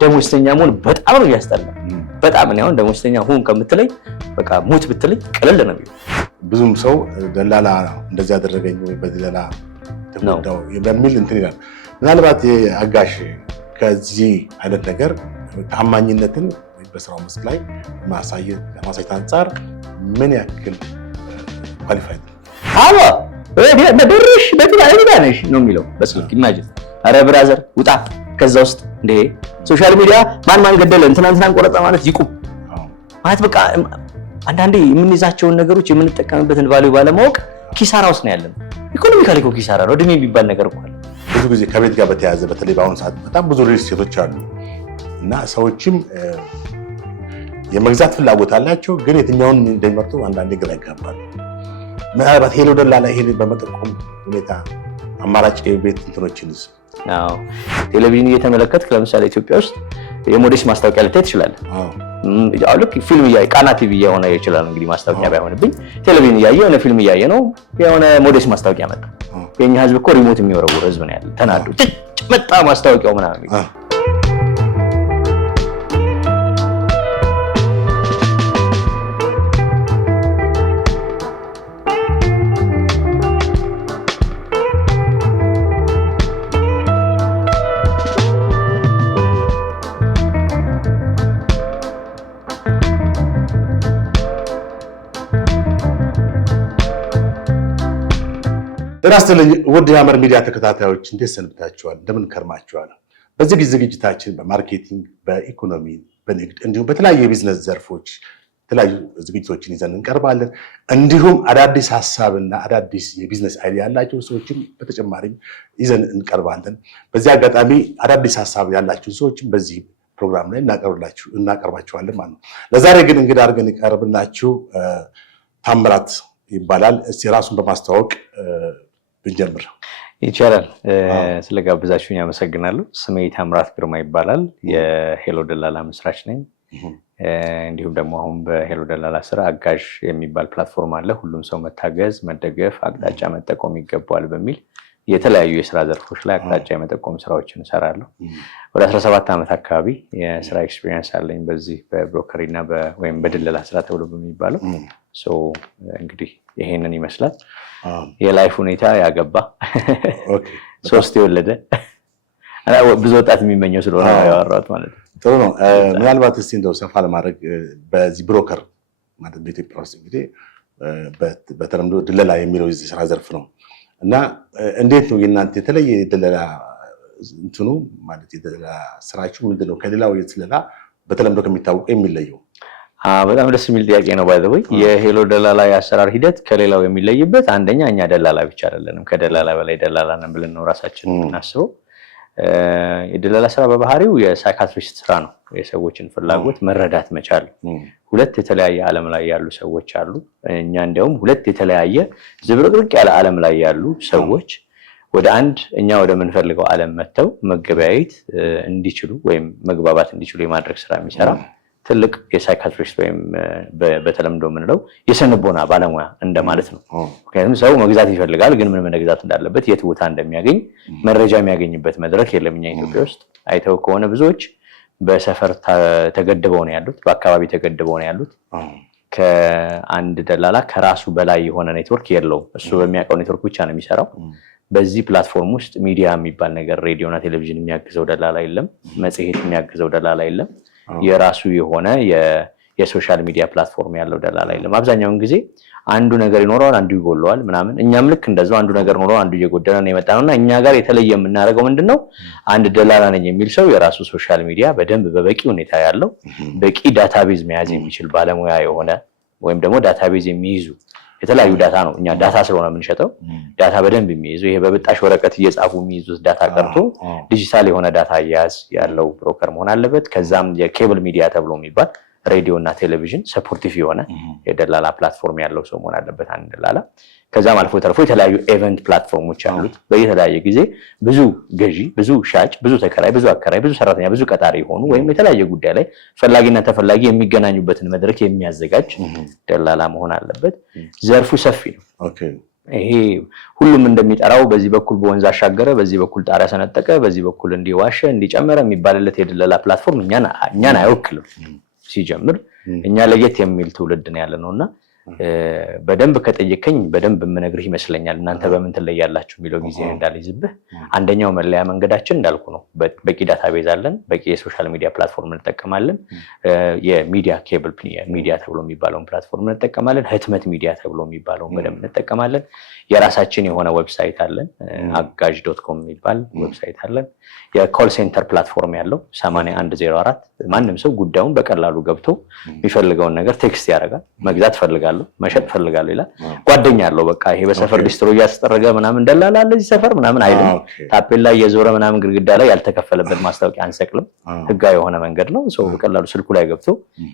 ደሞዝተኛ መሆን በጣም ነው ያስጠላል። በጣም ነው አሁን ደሞዝተኛ ሁን ከምትለኝ በቃ ሙት ብትለኝ ቀለል ነው የሚለው። ብዙም ሰው ደላላ እንደዚህ ያደረገኝ ወይ በደላላ ተጎዳው በሚል እንትን ይላል። ምናልባት አጋሽ ከዚህ አይነት ነገር ታማኝነትን በስራው መስክ ላይ ማሳየት አንፃር ምን ያክል ኳሊፋይድ አዎ በድርሽ በፊት አይባነሽ ነው የሚለው በስልክ ኢማጂን። አረ ብራዘር ውጣ ከዛ ውስጥ እንደ ሶሻል ሚዲያ ማን ገደለ እንትናን ቆረጠ ማለት ይቁም ማለት በቃ አንዳንዴ የምንይዛቸውን ነገሮች የምንጠቀምበትን ቫልዩ ባለማወቅ ኪሳራ ውስጥ ነው ያለን። ኢኮኖሚካሊ እኮ ኪሳራ ነው እድሜ የሚባል ነገር እኮ አለ። ብዙ ጊዜ ከቤት ጋር በተያያዘ በተለይ በአሁኑ ሰዓት በጣም ብዙ ሪል ስቴቶች አሉ እና ሰዎችም የመግዛት ፍላጎት አላቸው፣ ግን የትኛውን እንደሚመርጡ አንዳንዴ ግራ ይጋባሉ። ምናልባት ሄሎ ደላላ ይሄን በመጠቆም ሁኔታ አማራጭ የቤት እንትኖችንስ ቴሌቪዥን እየተመለከትክ ለምሳሌ ኢትዮጵያ ውስጥ የሞዴስ ማስታወቂያ ልታይ ትችላለህ። ያው ልክ ፊልም እያየ ቃና ቲቪ እየሆነ ይችላል እንግዲህ ማስታወቂያ ባይሆንብኝ ቴሌቪዥን እያየ የሆነ ፊልም እያየ ነው የሆነ ሞዴስ ማስታወቂያ መጣ። የኛ ህዝብ እኮ ሪሞት የሚወረውር ህዝብ ነው ያለው። ተናዶ መጣ ማስታወቂያው ምናምን ራስልኝ ውድ የሐመር ሚዲያ ተከታታዮች እንዴት ሰንብታችኋል? እንደምን ከርማችኋል? በዚህ ዝግጅታችን በማርኬቲንግ፣ በኢኮኖሚ፣ በንግድ እንዲሁም በተለያዩ የቢዝነስ ዘርፎች የተለያዩ ዝግጅቶችን ይዘን እንቀርባለን። እንዲሁም አዳዲስ ሀሳብና አዳዲስ የቢዝነስ አይዲያ ያላቸው ሰዎችን በተጨማሪም ይዘን እንቀርባለን። በዚህ አጋጣሚ አዳዲስ ሀሳብ ያላችሁ ሰዎችን በዚህ ፕሮግራም ላይ እናቀርባችኋለን ማለት ነው። ለዛሬ ግን እንግዳ አድርገን ይቀርብላችሁ ታምራት ይባላል። እስቲ ራሱን በማስተዋወቅ ብንጀምር ይቻላል። ስለጋብዛችሁኝ አመሰግናለሁ። ስሜ ታምራት ግርማ ይባላል። የሄሎ ደላላ መስራች ነኝ። እንዲሁም ደግሞ አሁን በሄሎ ደላላ ስራ አጋዥ የሚባል ፕላትፎርም አለ። ሁሉም ሰው መታገዝ፣ መደገፍ፣ አቅጣጫ መጠቆም ይገባዋል በሚል የተለያዩ የስራ ዘርፎች ላይ አቅጣጫ የመጠቆም ስራዎችን እሰራለሁ። ወደ 17 ዓመት አካባቢ የስራ ኤክስፒሪየንስ አለኝ በዚህ በብሮከሪ እና ወይም በድለላ ስራ ተብሎ በሚባለው። እንግዲህ ይሄንን ይመስላል የላይፍ ሁኔታ። ያገባ 3 የወለደ ብዙ ወጣት የሚመኘው ስለሆነ ያወራሁት ማለት ነው። ጥሩ ነው። ምናልባት እስቲ እንደው ሰፋ ለማድረግ በዚህ ብሮከር ማለት በኢትዮጵያ ውስጥ እንግዲህ በተለምዶ ድለላ የሚለው የስራ ዘርፍ ነው እና እንዴት ነው የእናንተ የተለየ የድለላ እንትኑ ማለት የድለላ ስራችሁ ምንድነው ከሌላው የድለላ በተለምዶ ከሚታወቀው የሚለየው? በጣም ደስ የሚል ጥያቄ ነው። ባይዘወይ የሄሎ ደላላ የአሰራር ሂደት ከሌላው የሚለይበት አንደኛ እኛ ደላላ ብቻ አይደለንም፣ ከደላላ በላይ ደላላ ነን ብለን ነው ራሳችንን የምናስበው። የደላላ ስራ በባህሪው የሳይካትሪስት ስራ ነው። የሰዎችን ፍላጎት መረዳት መቻል። 2 የተለያየ ዓለም ላይ ያሉ ሰዎች አሉ። እኛ እንዲያውም 2 የተለያየ ዝብርቅርቅ ያለ ዓለም ላይ ያሉ ሰዎች ወደ አንድ እኛ ወደ ምንፈልገው ዓለም መጥተው መገበያየት እንዲችሉ ወይም መግባባት እንዲችሉ የማድረግ ስራ የሚሰራ ትልቅ የሳይካትሪስት ወይም በተለምዶ የምንለው የስነልቦና ባለሙያ እንደማለት ነው። ምክንያቱም ሰው መግዛት ይፈልጋል፣ ግን ምን መግዛት እንዳለበት የት ቦታ እንደሚያገኝ መረጃ የሚያገኝበት መድረክ የለም። እኛ ኢትዮጵያ ውስጥ አይተው ከሆነ ብዙዎች በሰፈር ተገድበው ነው ያሉት፣ በአካባቢ ተገድበው ነው ያሉት። ከአንድ ደላላ ከራሱ በላይ የሆነ ኔትወርክ የለውም። እሱ በሚያውቀው ኔትወርክ ብቻ ነው የሚሰራው። በዚህ ፕላትፎርም ውስጥ ሚዲያ የሚባል ነገር ሬዲዮና ቴሌቪዥን የሚያግዘው ደላላ የለም። መጽሔት የሚያግዘው ደላላ የለም። የራሱ የሆነ የሶሻል ሚዲያ ፕላትፎርም ያለው ደላላ የለም። አብዛኛውን ጊዜ አንዱ ነገር ይኖረዋል፣ አንዱ ይጎለዋል ምናምን። እኛም ልክ እንደዛው አንዱ ነገር ኖሮ አንዱ እየጎደለን የመጣ ነውና እኛ ጋር የተለየ የምናደርገው ምንድነው? አንድ ደላላ ነኝ የሚል ሰው የራሱ ሶሻል ሚዲያ በደንብ በበቂ ሁኔታ ያለው በቂ ዳታቤዝ መያዝ የሚችል ባለሙያ የሆነ ወይም ደግሞ ዳታቤዝ የሚይዙ የተለያዩ ዳታ ነው። እኛ ዳታ ስለሆነ የምንሸጠው ዳታ በደንብ የሚይዙ ይሄ በብጣሽ ወረቀት እየጻፉ የሚይዙት ዳታ ቀርቶ ዲጂታል የሆነ ዳታ አያያዝ ያለው ብሮከር መሆን አለበት። ከዛም የኬብል ሚዲያ ተብሎ የሚባል ሬዲዮ እና ቴሌቪዥን ሰፖርቲቭ የሆነ የደላላ ፕላትፎርም ያለው ሰው መሆን አለበት አንድ ደላላ። ከዛም አልፎ ተርፎ የተለያዩ ኢቨንት ፕላትፎርሞች አሉት። በየተለያየ ጊዜ ብዙ ገዢ፣ ብዙ ሻጭ፣ ብዙ ተከራይ፣ ብዙ አከራይ፣ ብዙ ሰራተኛ፣ ብዙ ቀጣሪ የሆኑ ወይም የተለያየ ጉዳይ ላይ ፈላጊና ተፈላጊ የሚገናኙበትን መድረክ የሚያዘጋጅ ደላላ መሆን አለበት። ዘርፉ ሰፊ ነው። ይሄ ሁሉም እንደሚጠራው በዚህ በኩል በወንዝ አሻገረ፣ በዚህ በኩል ጣሪያ ሰነጠቀ፣ በዚህ በኩል እንዲዋሸ እንዲጨመረ የሚባልለት የድለላ ፕላትፎርም እኛን አይወክልም። ሲጀምር እኛ ለየት የሚል ትውልድ ነው ያለነውና በደንብ ከጠየቀኝ በደንብ የምነግርህ ይመስለኛል። እናንተ በምን ትለያላችሁ የሚለው ጊዜ እንዳልይዝብህ፣ አንደኛው መለያ መንገዳችን እንዳልኩ ነው። በቂ ዳታቤዝ አለን፣ በቂ የሶሻል ሚዲያ ፕላትፎርም እንጠቀማለን። የሚዲያ ኬብል ሚዲያ ተብሎ የሚባለውን ፕላትፎርም እንጠቀማለን። ህትመት ሚዲያ ተብሎ የሚባለውን በደንብ እንጠቀማለን። የራሳችን የሆነ ዌብሳይት አለን፣ አጋዥ.com የሚባል ዌብሳይት አለን። የኮል ሴንተር ፕላትፎርም ያለው 8104 ማንም ሰው ጉዳዩን በቀላሉ ገብቶ የሚፈልገውን ነገር ቴክስት ያደርጋል። መግዛት ፈልጋለሁ፣ መሸጥ ፈልጋለሁ ይላል። ጓደኛ አለው። በቃ ይሄ በሰፈር ዲስትሮ እያስጠረገ ምናምን ደላላ አለ እዚህ ሰፈር ምናምን አይደለም። ታፔላ እየዞረ ምናምን ግድግዳ ላይ ያልተከፈለበት ማስታወቂያ አንሰቅልም። ህጋዊ የሆነ መንገድ ነው። ሰው በቀላሉ ስልኩ ላይ ገብቶ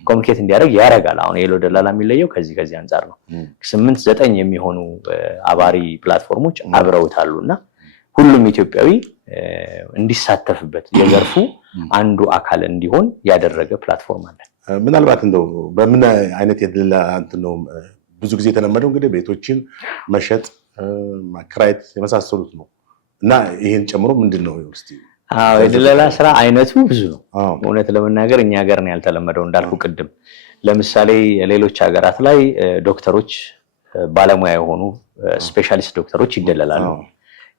ኮሚኒኬት እንዲያደርግ ያደርጋል። አሁን የሄሎ ደላላ የሚለየው ከዚህ አንጻር ነው። 8-9 የሚሆኑ አባሪ ፕላትፎርሞች አብረውታሉና ሁሉም ኢትዮጵያዊ እንዲሳተፍበት የዘርፉ አንዱ አካል እንዲሆን ያደረገ ፕላትፎርም አለ። ምናልባት እንደው በምን አይነት የድለላ እንትን ነው ብዙ ጊዜ የተለመደው? እንግዲህ ቤቶችን መሸጥ፣ ማከራየት የመሳሰሉት ነው እና ይሄን ጨምሮ ምንድን ነው እስቲ? የድለላ ስራ አይነቱ ብዙ ነው። እውነት ለመናገር እኛ ሀገር ነው ያልተለመደው እንዳልኩ ቅድም። ለምሳሌ ሌሎች ሀገራት ላይ ዶክተሮች፣ ባለሙያ የሆኑ ስፔሻሊስት ዶክተሮች ይደለላሉ።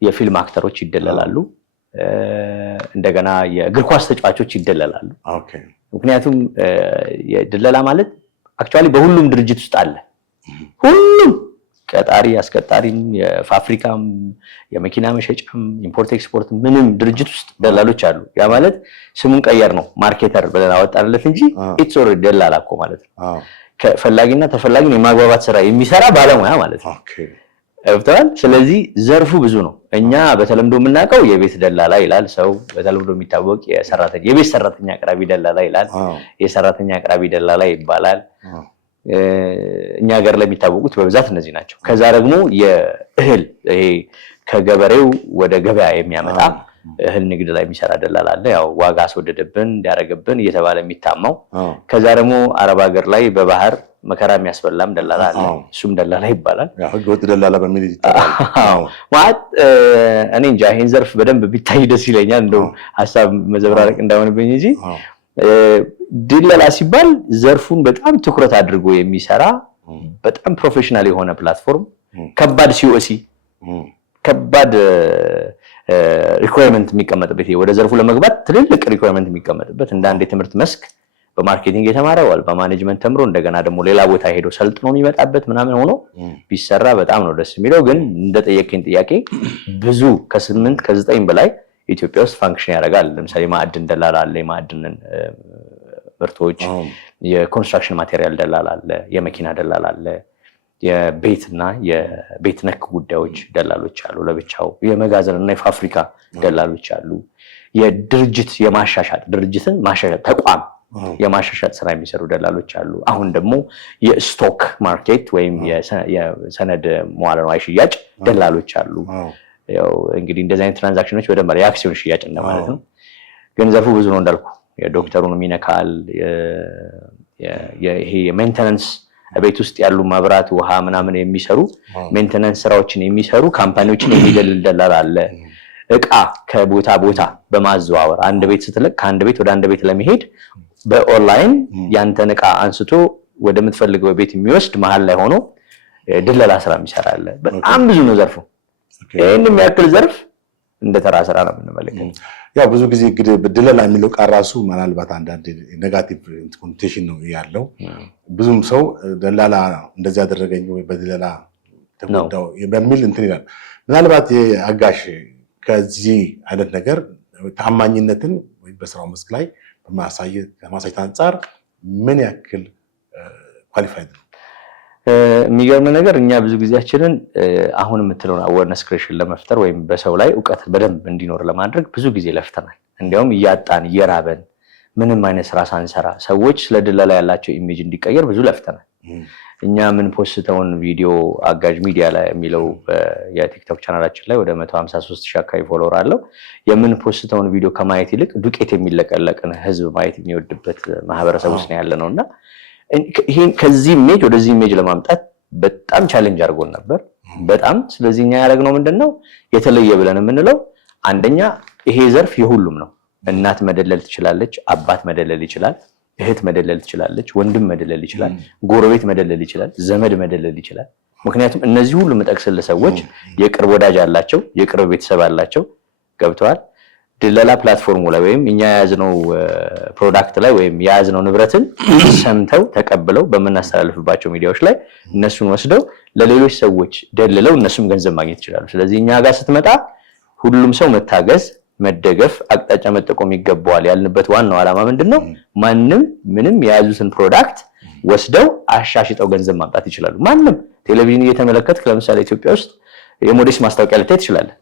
የፊልም አክተሮች ይደለላሉ። እንደገና የእግር ኳስ ተጫዋቾች ይደለላሉ። ምክንያቱም የድለላ ማለት አክቹዋሊ በሁሉም ድርጅት ውስጥ አለ። ሁሉም ቀጣሪ አስቀጣሪም፣ የፋብሪካም፣ የመኪና መሸጫም፣ ኢምፖርት ኤክስፖርት ምንም ድርጅት ውስጥ ደላሎች አሉ። ያ ማለት ስሙን ቀየር ነው ማርኬተር ብለን አወጣንለት እንጂ ኢትስ ኦልሬዲ ደላላ እኮ ማለት ነው። ከፈላጊና ተፈላጊን የማግባባት ስራ የሚሰራ ባለሙያ ማለት ነው። እብተዋል። ስለዚህ ዘርፉ ብዙ ነው። እኛ በተለምዶ የምናውቀው የቤት ደላላ ይላል ሰው። በተለምዶ የሚታወቅ የቤት ሰራተኛ አቅራቢ ደላላ ይላል። የሰራተኛ አቅራቢ ደላላ ይባላል። እኛ ሀገር ላይ የሚታወቁት በብዛት እነዚህ ናቸው። ከዛ ደግሞ የእህል ይሄ ከገበሬው ወደ ገበያ የሚያመጣ እህል ንግድ ላይ የሚሰራ ደላላ አለ። ያው ዋጋ አስወደደብን እንዲያረገብን እየተባለ የሚታማው። ከዛ ደግሞ አረብ ሀገር ላይ በባህር መከራ የሚያስበላም ደላላ አለ። እሱም ደላላ ይባላል። ህገወጥ ደላላ በሚል ይጠራል። ማለት እኔ እንጃ ይሄን ዘርፍ በደንብ ቢታይ ደስ ይለኛል። እንደው ሀሳብ መዘብራረቅ እንዳይሆንብኝ እንጂ ድለላ ሲባል ዘርፉን በጣም ትኩረት አድርጎ የሚሰራ በጣም ፕሮፌሽናል የሆነ ፕላትፎርም፣ ከባድ ሲኦሲ ከባድ ሪኳየርመንት የሚቀመጥበት ወደ ዘርፉ ለመግባት ትልልቅ ሪኳየርመንት የሚቀመጥበት እንደ አንድ የትምህርት መስክ በማርኬቲንግ የተማረዋል በማኔጅመንት ተምሮ እንደገና ደግሞ ሌላ ቦታ ሄዶ ሰልጥኖ የሚመጣበት ምናምን ሆኖ ቢሰራ በጣም ነው ደስ የሚለው። ግን እንደጠየቀኝ ጥያቄ ብዙ ከ8-9 በላይ ኢትዮጵያ ውስጥ ፋንክሽን ያደርጋል። ለምሳሌ ማዕድን ደላላ አለ፣ የማዕድን ምርቶች፣ የኮንስትራክሽን ማቴሪያል ደላላ አለ፣ የመኪና ደላላ አለ፣ የቤትና የቤት ነክ ጉዳዮች ደላሎች አሉ ለብቻው፣ የመጋዘንና የፋብሪካ ደላሎች አሉ፣ የድርጅት የማሻሻጥ ድርጅትን ማሻሻጥ ተቋም የማሻሻጥ ስራ የሚሰሩ ደላሎች አሉ። አሁን ደግሞ የስቶክ ማርኬት ወይም የሰነድ መዋለ ንዋይ ሽያጭ ደላሎች አሉ። ያው እንግዲህ እንደዚህ አይነት ትራንዛክሽኖች በደንብ የአክሲዮን ሽያጭ እንደማለት ነው። ግን ዘርፉ ብዙ ነው እንዳልኩ፣ የዶክተሩንም ይነካል። ይሄ የሜንቴናንስ ቤት ውስጥ ያሉ መብራት፣ ውሃ ምናምን የሚሰሩ ሜንቴናንስ ስራዎችን የሚሰሩ ካምፓኒዎችን የሚደልል ደላላ አለ። እቃ ከቦታ ቦታ በማዘዋወር አንድ ቤት ስትለቅ ከአንድ ቤት ወደ አንድ ቤት ለመሄድ በኦንላይን ያንተን እቃ አንስቶ ወደምትፈልገው ቤት የሚወስድ መሀል ላይ ሆኖ ድለላ ስራ የሚሰራ አለ። በጣም ብዙ ነው ዘርፉ። ይህን የሚያክል ዘርፍ እንደ ተራ ስራ ነው የምንመለከት። ያው ብዙ ጊዜ እንግዲህ ድለላ የሚለው ቃል ራሱ ምናልባት አንዳንድ ኔጋቲቭ ኮኖቴሽን ነው ያለው። ብዙም ሰው ደላላ እንደዚህ ያደረገኝ ወይ በድለላ ተጎዳው በሚል እንትን ይላል። ምናልባት አጋሽ ከዚህ አይነት ነገር ታማኝነትን ወይ በስራው መስክ ላይ ከማሳየት አንጻር ምን ያክል ኳሊፋይድ ነው? የሚገርም ነገር እኛ ብዙ ጊዜያችንን አሁን የምትለውን አዌርነስ ክሬሽን ለመፍጠር ወይም በሰው ላይ እውቀት በደንብ እንዲኖር ለማድረግ ብዙ ጊዜ ለፍተናል። እንዲያውም እያጣን እየራበን ምንም አይነት ስራ ሳንሰራ ሰዎች ስለ ድለላ ያላቸው ኢሜጅ እንዲቀየር ብዙ ለፍተናል። እኛ ምን ፖስተውን ቪዲዮ አጋዥ ሚዲያ ላይ የሚለው የቲክቶክ ቻናላችን ላይ ወደ 153,000 አካባቢ ፎሎወር አለው። የምን ፖስተውን ቪዲዮ ከማየት ይልቅ ዱቄት የሚለቀለቅን ህዝብ ማየት የሚወድበት ማህበረሰብ ውስጥ ያለ ነውና ይሄን ከዚህ ኢሜጅ ወደዚህ ኢሜጅ ለማምጣት በጣም ቻሌንጅ አድርጎን ነበር በጣም። ስለዚህ እኛ ያደረግነው ምንድነው የተለየ ብለን የምንለው አንደኛ ይሄ ዘርፍ የሁሉም ነው። እናት መደለል ትችላለች፣ አባት መደለል ይችላል፣ እህት መደለል ትችላለች፣ ወንድም መደለል ይችላል፣ ጎረቤት መደለል ይችላል፣ ዘመድ መደለል ይችላል። ምክንያቱም እነዚህ ሁሉ መጠቅስል ሰዎች የቅርብ ወዳጅ አላቸው፣ የቅርብ ቤተሰብ አላቸው። ገብተዋል። ድለላ ፕላትፎርሙ ላይ ወይም እኛ የያዝነው ፕሮዳክት ላይ ወይም የያዝነው ንብረትን ሰምተው ተቀብለው በመናስተላልፍባቸው ሚዲያዎች ላይ እነሱን ወስደው ለሌሎች ሰዎች ደልለው እነሱም ገንዘብ ማግኘት ይችላሉ። ስለዚህ እኛ ጋር ስትመጣ ሁሉም ሰው መታገዝ፣ መደገፍ፣ አቅጣጫ መጠቆም ይገባዋል ያልንበት ዋናው ዓላማ ምንድነው? ማንም ምንም የያዙትን ፕሮዳክት ወስደው አሻሽጠው ገንዘብ ማምጣት ይችላሉ። ማንም ቴሌቪዥን እየተመለከትክ ለምሳሌ ኢትዮጵያ ውስጥ የሞዴስ ማስታወቂያ ልታይ ትችላለህ።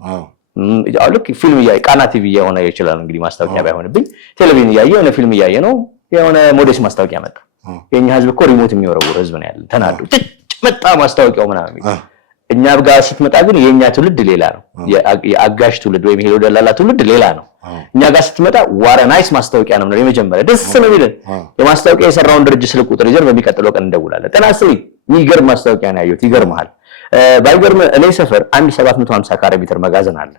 ልክ ፊልም እያየ ቃና ቲቪ እየሆነ ይችላል እንግዲህ ማስታወቂያ ባይሆንብኝ ቴሌቪዥን እያየ የሆነ ፊልም እያየ ነው የሆነ ሞዴስ ማስታወቂያ መጣ። የኛ ህዝብ እኮ ሪሞት የሚወረውር ህዝብ ነው ያለን። ተናዱ መጣ ማስታወቂያው ምናምን። እኛ ጋር ስትመጣ ግን የኛ ትውልድ ሌላ ነው። የአጋሽ ትውልድ ወይም ሄሎ ደላላ ትውልድ ሌላ ነው። እኛ ጋር ስትመጣ ዋረ ናይስ ማስታወቂያ ነው የመጀመሪያ ደስ ነው የሚለን። የማስታወቂያ የሰራውን ድርጅት ስልክ ቁጥር ይዘን በሚቀጥለው ቀን እንደውላለን። ጠናስሪ የሚገርም ማስታወቂያ ነው ያየሁት። ይገርምሃል። ባይገርም እኔ ሰፈር አንድ 750 ካሬ ሜትር መጋዘን አለ።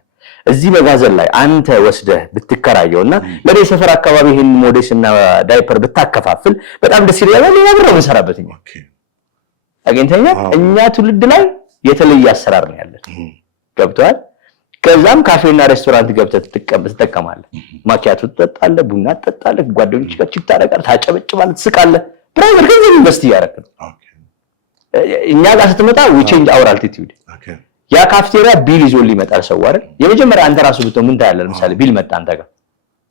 እዚህ መጋዘን ላይ አንተ ወስደህ ብትከራየውና ለኔ ሰፈር አካባቢ ይሄን ሞዴስ እና ዳይፐር ብታከፋፍል በጣም ደስ ይላል። ሌላ ብር ነው የምንሰራበትኛ። አገኝተኛ እኛ ትውልድ ላይ የተለየ አሰራር ነው ያለን። ገብቷል። ከዛም ካፌና ሬስቶራንት ገብተህ ትጠቀማለህ። ማኪያቶ ትጠጣለህ፣ ቡና ትጠጣለህ፣ ጓደኞች ጋር ችግር ታደርጋለህ፣ ታጨበጭባለህ፣ ትስቃለህ። ፕራይቬት ገንዘብ ኢንቨስት እያደረግህ ነው። እኛ ጋር ስትመጣ we change our altitude። ያ ካፍቴሪያ ቢል ይዞልህ ይመጣል ሰው አይደል? የመጀመሪያ አንተ ራሱ ብትሆን ምን ታያለህ? ለምሳሌ ቢል መጣ አንተ ጋር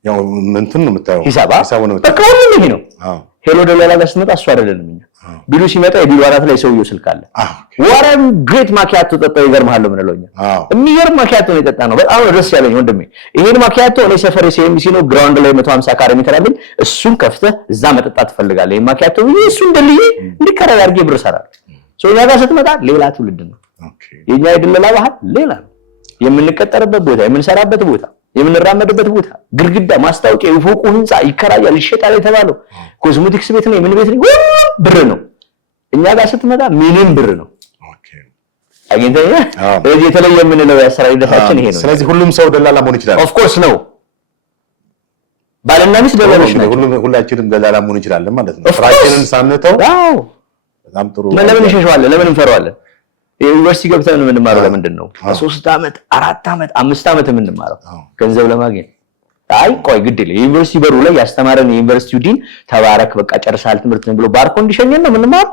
ያው እንትን ነው የምታየው፣ ሂሳቡ ነው። በቃ ሁሉም ይሄ ነው። ሄሎ ደላላ ጋር ስትመጣ እሱ አይደለንም እኛ። ቢሉ ሲመጣ የቢሉ አራት ላይ ሰውየው ስልክ አለ። ዋረን ግሬት ማኪያቶ ጠጣው ይገርምሃል ነው የምንለው እኛ። የሚገርም ማኪያቶ ነው የጠጣነው። በጣም ነው ደስ ያለኝ ወንድሜ። ይሄን ማኪያቶ እኔ ሰፈሬ ሲኤምሲ ነው ግራውንድ ላይ 150 ካሬ ሜትር አለኝ። እሱን ከፍተህ እዛ መጠጣት ትፈልጋለህ? ይሄን ማኪያቶ እሱን ደልዬ እንዲከራይ አድርጌ ብር እሰራለሁ። ሰው እኛ ጋር ስትመጣ ሌላ ትውልድ ነው። የኛ የድለላ ባህል ሌላ ነው። የምንቀጠርበት ቦታ፣ የምንሰራበት ቦታ፣ የምንራመድበት ቦታ፣ ግድግዳ ማስታወቂያ፣ የፎቁ ህንፃ ይከራያል፣ ይሸጣል የተባለው ኮስሞቲክስ ቤት ነው፣ የምን ቤት ነው፣ ብር ነው። እኛ ጋር ስትመጣ ምንም ብር ነው። አግኝተኛ ስለዚህ የተለየ የምንለው ያሰራር ሂደታችን ይሄ ነው። ስለዚህ ሁሉም ሰው ደላላ መሆን ይችላል። ኦፍ ኮርስ ነው። ባልና ሚስት ደላሎች ናቸው። ሁላችንም ደላላ መሆን ይችላል ማለት ነው። ፍራችንን ሳንተው በጣም ጥሩ። ለምን እንሸሸዋለን? ለምን እንፈራዋለን? ዩኒቨርሲቲ ገብተን የምንማረው ለምንድን ነው? 3 ዓመት 4 ዓመት 5 ዓመት የምንማረው ገንዘብ ለማግኘት። አይ ቆይ ግድ የለም ዩኒቨርሲቲ በሩ ላይ ያስተማረን የዩኒቨርሲቲው ዲን ተባረክ በቃ ጨርሰሃል ትምህርት ብሎ ባር ኮንዲሽን ነው የምንማረው።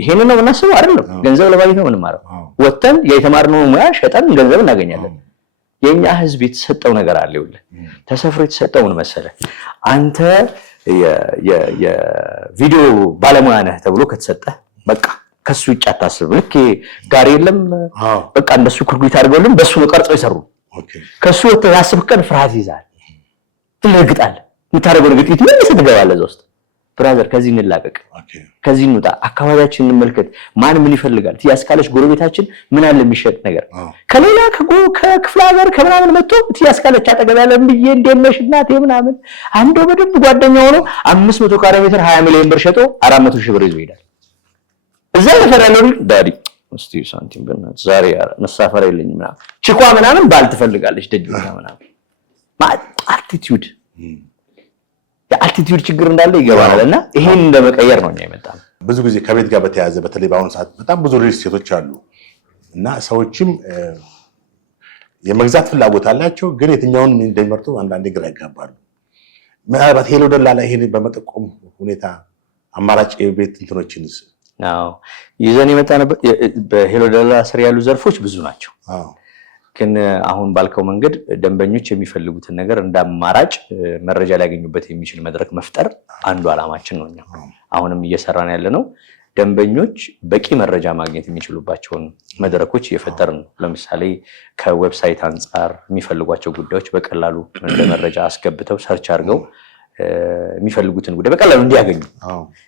ይሄንን ነው የምናስበው አይደለም። ገንዘብ ለማግኘት ነው የምንማረው። ወተን የተማርነው ሙያ ሸጠን ገንዘብ እናገኛለን። የኛ ህዝብ የተሰጠው ነገር አለ። ይኸውልህ ተሰፍሮ የተሰጠው ምን መሰለህ? አንተ የቪዲዮ ባለሙያ ነህ ተብሎ ከተሰጠህ በቃ ከሱ ውጭ አታስብ። ልክ ጋር የለም በቃ እንደሱ ኩርጉት አድርገውልን በሱ ነው ቀርጸው ይሰሩ። ከሱ ወጥተህ ያስብህ ቀን ፍርሃት ይዛል፣ ትለግጣለህ። የምታደርገው ግጥት ምን ትገባለህ እዛ ውስጥ። ብራዘር ከዚህ እንላቀቅ፣ ከዚህ እንውጣ፣ አካባቢያችንን እንመልከት። ማን ምን ይፈልጋል? ትያስካለች ጎረቤታችን ምን አለ የሚሸጥ ነገር ከሌላ ከክፍለ ሀገር ከምናምን መጥቶ ትያስካለች አጠገብ ያለን ብዬ እንደነሽ እናቴ ምናምን አንዱ በደንብ ጓደኛ ሆኖ 500 ካሬ ሜትር 20 ሚሊዮን ብር ሸጦ 400 ሺህ ብር ይዞ ይሄዳል። እዛ ለፈራ ነው ዳዲ እስቲ ሳንቲም በእናትህ ዛሬ መሳፈር የለኝም ምናምን ቺኳ ምናምን ባል ትፈልጋለች ደጅ ምናምን አልቲቲዩድ የአልቲቲዩድ ችግር እንዳለ ይገባናልና ይሄን እንደመቀየር ነው እኛ የመጣነው። ብዙ ጊዜ ከቤት ጋር በተያያዘ በተለይ በአሁኑ ሰዓት በጣም ብዙ ሪል ስቴቶች አሉ እና ሰዎችም የመግዛት ፍላጎት አላቸው፣ ግን የትኛውን እንደሚመርጡ አንዳንዴ ግራ ይጋባሉ። ምናልባት ሄሎ ደላላ ይሄን በመጠቆም ሁኔታ አማራጭ የቤት እንትኖችንስ ይዘን የመጣንበት በሄሎ ደላላ ስር ያሉ ዘርፎች ብዙ ናቸው። ግን አሁን ባልከው መንገድ ደንበኞች የሚፈልጉትን ነገር እንደ አማራጭ መረጃ ሊያገኙበት የሚችል መድረክ መፍጠር አንዱ ዓላማችን ነው። እኛ አሁንም እየሰራን ያለነው ደንበኞች በቂ መረጃ ማግኘት የሚችሉባቸውን መድረኮች እየፈጠርን ነው። ለምሳሌ ከዌብሳይት አንጻር የሚፈልጓቸው ጉዳዮች በቀላሉ እንደ መረጃ አስገብተው ሰርች አድርገው የሚፈልጉትን ጉዳይ በቀላሉ እንዲያገኙ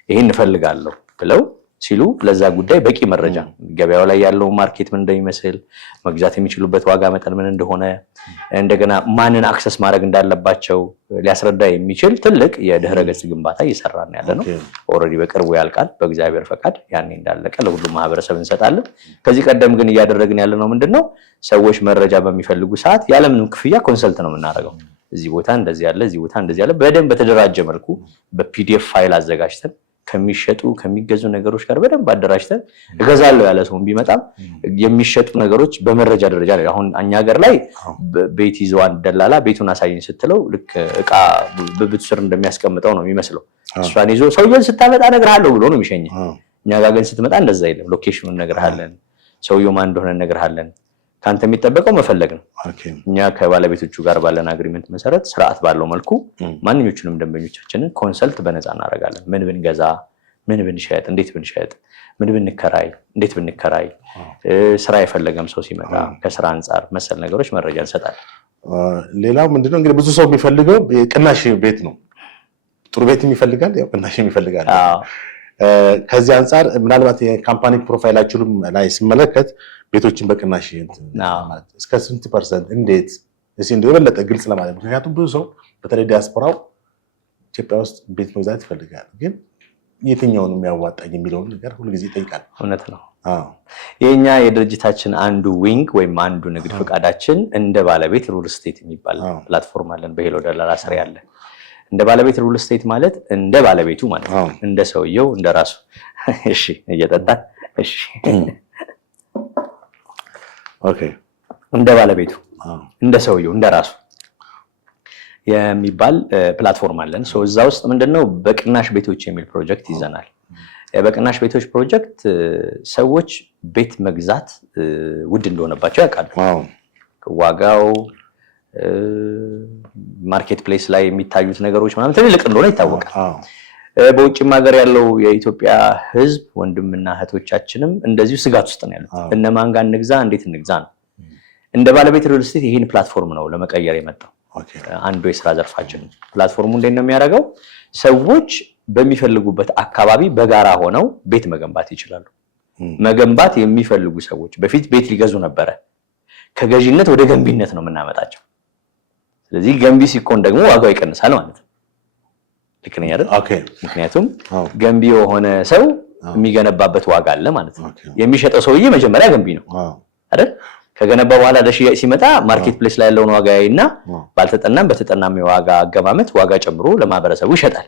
ይሄን እንፈልጋለሁ ብለው ሲሉ ለዛ ጉዳይ በቂ መረጃ ገበያው ላይ ያለው ማርኬት ምን እንደሚመስል መግዛት የሚችሉበት ዋጋ መጠን ምን እንደሆነ እንደገና ማንን አክሰስ ማድረግ እንዳለባቸው ሊያስረዳ የሚችል ትልቅ የድህረ ገጽ ግንባታ እየሰራን ያለ ነው። ኦልሬዲ በቅርቡ ያልቃል በእግዚአብሔር ፈቃድ። ያኔ እንዳለቀ ለሁሉም ማህበረሰብ እንሰጣለን። ከዚህ ቀደም ግን እያደረግን ያለ ነው ምንድነው ሰዎች መረጃ በሚፈልጉ ሰዓት ያለምንም ክፍያ ኮንሰልት ነው የምናደርገው። እዚህ ቦታ እንደዚህ ያለ እዚህ ቦታ እንደዚህ ያለ በደንብ በተደራጀ መልኩ በፒዲኤፍ ፋይል አዘጋጅተን ከሚሸጡ ከሚገዙ ነገሮች ጋር በደንብ አደራጅተን እገዛለሁ ያለ ሰው ቢመጣም የሚሸጡ ነገሮች በመረጃ ደረጃ ላይ አሁን እኛ ሀገር ላይ ቤት ይዘዋን ደላላ ቤቱን አሳይኝ ስትለው ልክ እቃ በብት ስር እንደሚያስቀምጠው ነው የሚመስለው። እሷን ይዞ ሰውየውን ስታመጣ እነግርሃለሁ ብሎ ነው የሚሸኝ። እኛ ጋር ግን ስትመጣ እንደዛ አይደለም። ሎኬሽኑን እነግርሃለን፣ ሰውየው ማን እንደሆነ እነግርሃለን። ካንተ የሚጠበቀው መፈለግ ነው። እኛ ከባለቤቶቹ ጋር ባለን አግሪመንት መሰረት ስርዓት ባለው መልኩ ማንኞቹንም ደንበኞቻችንን ኮንሰልት በነፃ እናደርጋለን። ምን ብንገዛ፣ ምን ብንሸጥ፣ እንዴት ብንሸጥ፣ ምን ብንከራይ፣ እንዴት ብንከራይ፣ ስራ የፈለገም ሰው ሲመጣ ከስራ አንጻር መሰል ነገሮች መረጃ እንሰጣለን። ሌላው ምንድነው እንግዲህ ብዙ ሰው የሚፈልገው ቅናሽ ቤት ነው። ጥሩ ቤት ይፈልጋል፣ ያው ቅናሽ ይፈልጋል። ከዚህ አንጻር ምናልባት የካምፓኒ ፕሮፋይላችሁም ላይ ሲመለከት ቤቶችን በቅናሽ እስከ ስንት ፐርሰንት እንዴት እንደው የበለጠ ግልጽ ለማለት ምክንያቱም ብዙ ሰው በተለይ ዲያስፖራው ኢትዮጵያ ውስጥ ቤት መግዛት ይፈልጋል፣ ግን የትኛውን የሚያዋጣኝ የሚለውን ነገር ሁሉ ጊዜ ይጠይቃል። እውነት ነው። የኛ የድርጅታችን አንዱ ዊንግ ወይም አንዱ ንግድ ፈቃዳችን እንደ ባለቤት ሩል ስቴት የሚባል ፕላትፎርም አለን በሄሎ ደላላ ስር ያለ። እንደ ባለቤት ሩል ስቴት ማለት እንደ ባለቤቱ ማለት ነው፣ እንደ ሰውየው እንደ ራሱ። እሺ እየጠጣን እሺ ኦኬ እንደ ባለቤቱ እንደ ሰውየው እንደ ራሱ የሚባል ፕላትፎርም አለን። እዛ ውስጥ ምንድነው በቅናሽ ቤቶች የሚል ፕሮጀክት ይዘናል። በቅናሽ ቤቶች ፕሮጀክት ሰዎች ቤት መግዛት ውድ እንደሆነባቸው ያውቃሉ። ዋጋው ማርኬት ፕሌስ ላይ የሚታዩት ነገሮች ምናምን ትልልቅ እንደሆነ ይታወቃል። በውጭም ሀገር ያለው የኢትዮጵያ ሕዝብ ወንድምና እህቶቻችንም እንደዚሁ ስጋት ውስጥ ነው ያሉት። እነማን ጋር እንግዛ፣ እንዴት እንግዛ ነው። እንደ ባለቤት ሪል ስቴት ይሄን ፕላትፎርም ነው ለመቀየር የመጣው። አንዱ የስራ ዘርፋችን ነው። ፕላትፎርሙ እንዴት ነው የሚያደርገው? ሰዎች በሚፈልጉበት አካባቢ በጋራ ሆነው ቤት መገንባት ይችላሉ። መገንባት የሚፈልጉ ሰዎች በፊት ቤት ሊገዙ ነበረ። ከገዢነት ወደ ገንቢነት ነው የምናመጣቸው። ስለዚህ ገንቢ ሲኮን ደግሞ ዋጋው ይቀንሳል ማለት ነው። ልክ ነኝ አይደል? ምክንያቱም ገንቢ የሆነ ሰው የሚገነባበት ዋጋ አለ ማለት ነው። የሚሸጠው ሰውዬ መጀመሪያ ገንቢ ነው አይደል? ከገነባ በኋላ ለሽያጭ ሲመጣ ማርኬት ፕሌስ ላይ ያለውን ዋጋ ያይና ባልተጠናም በተጠናም የዋጋ አገማመት ዋጋ ጨምሮ ለማህበረሰቡ ይሸጣል።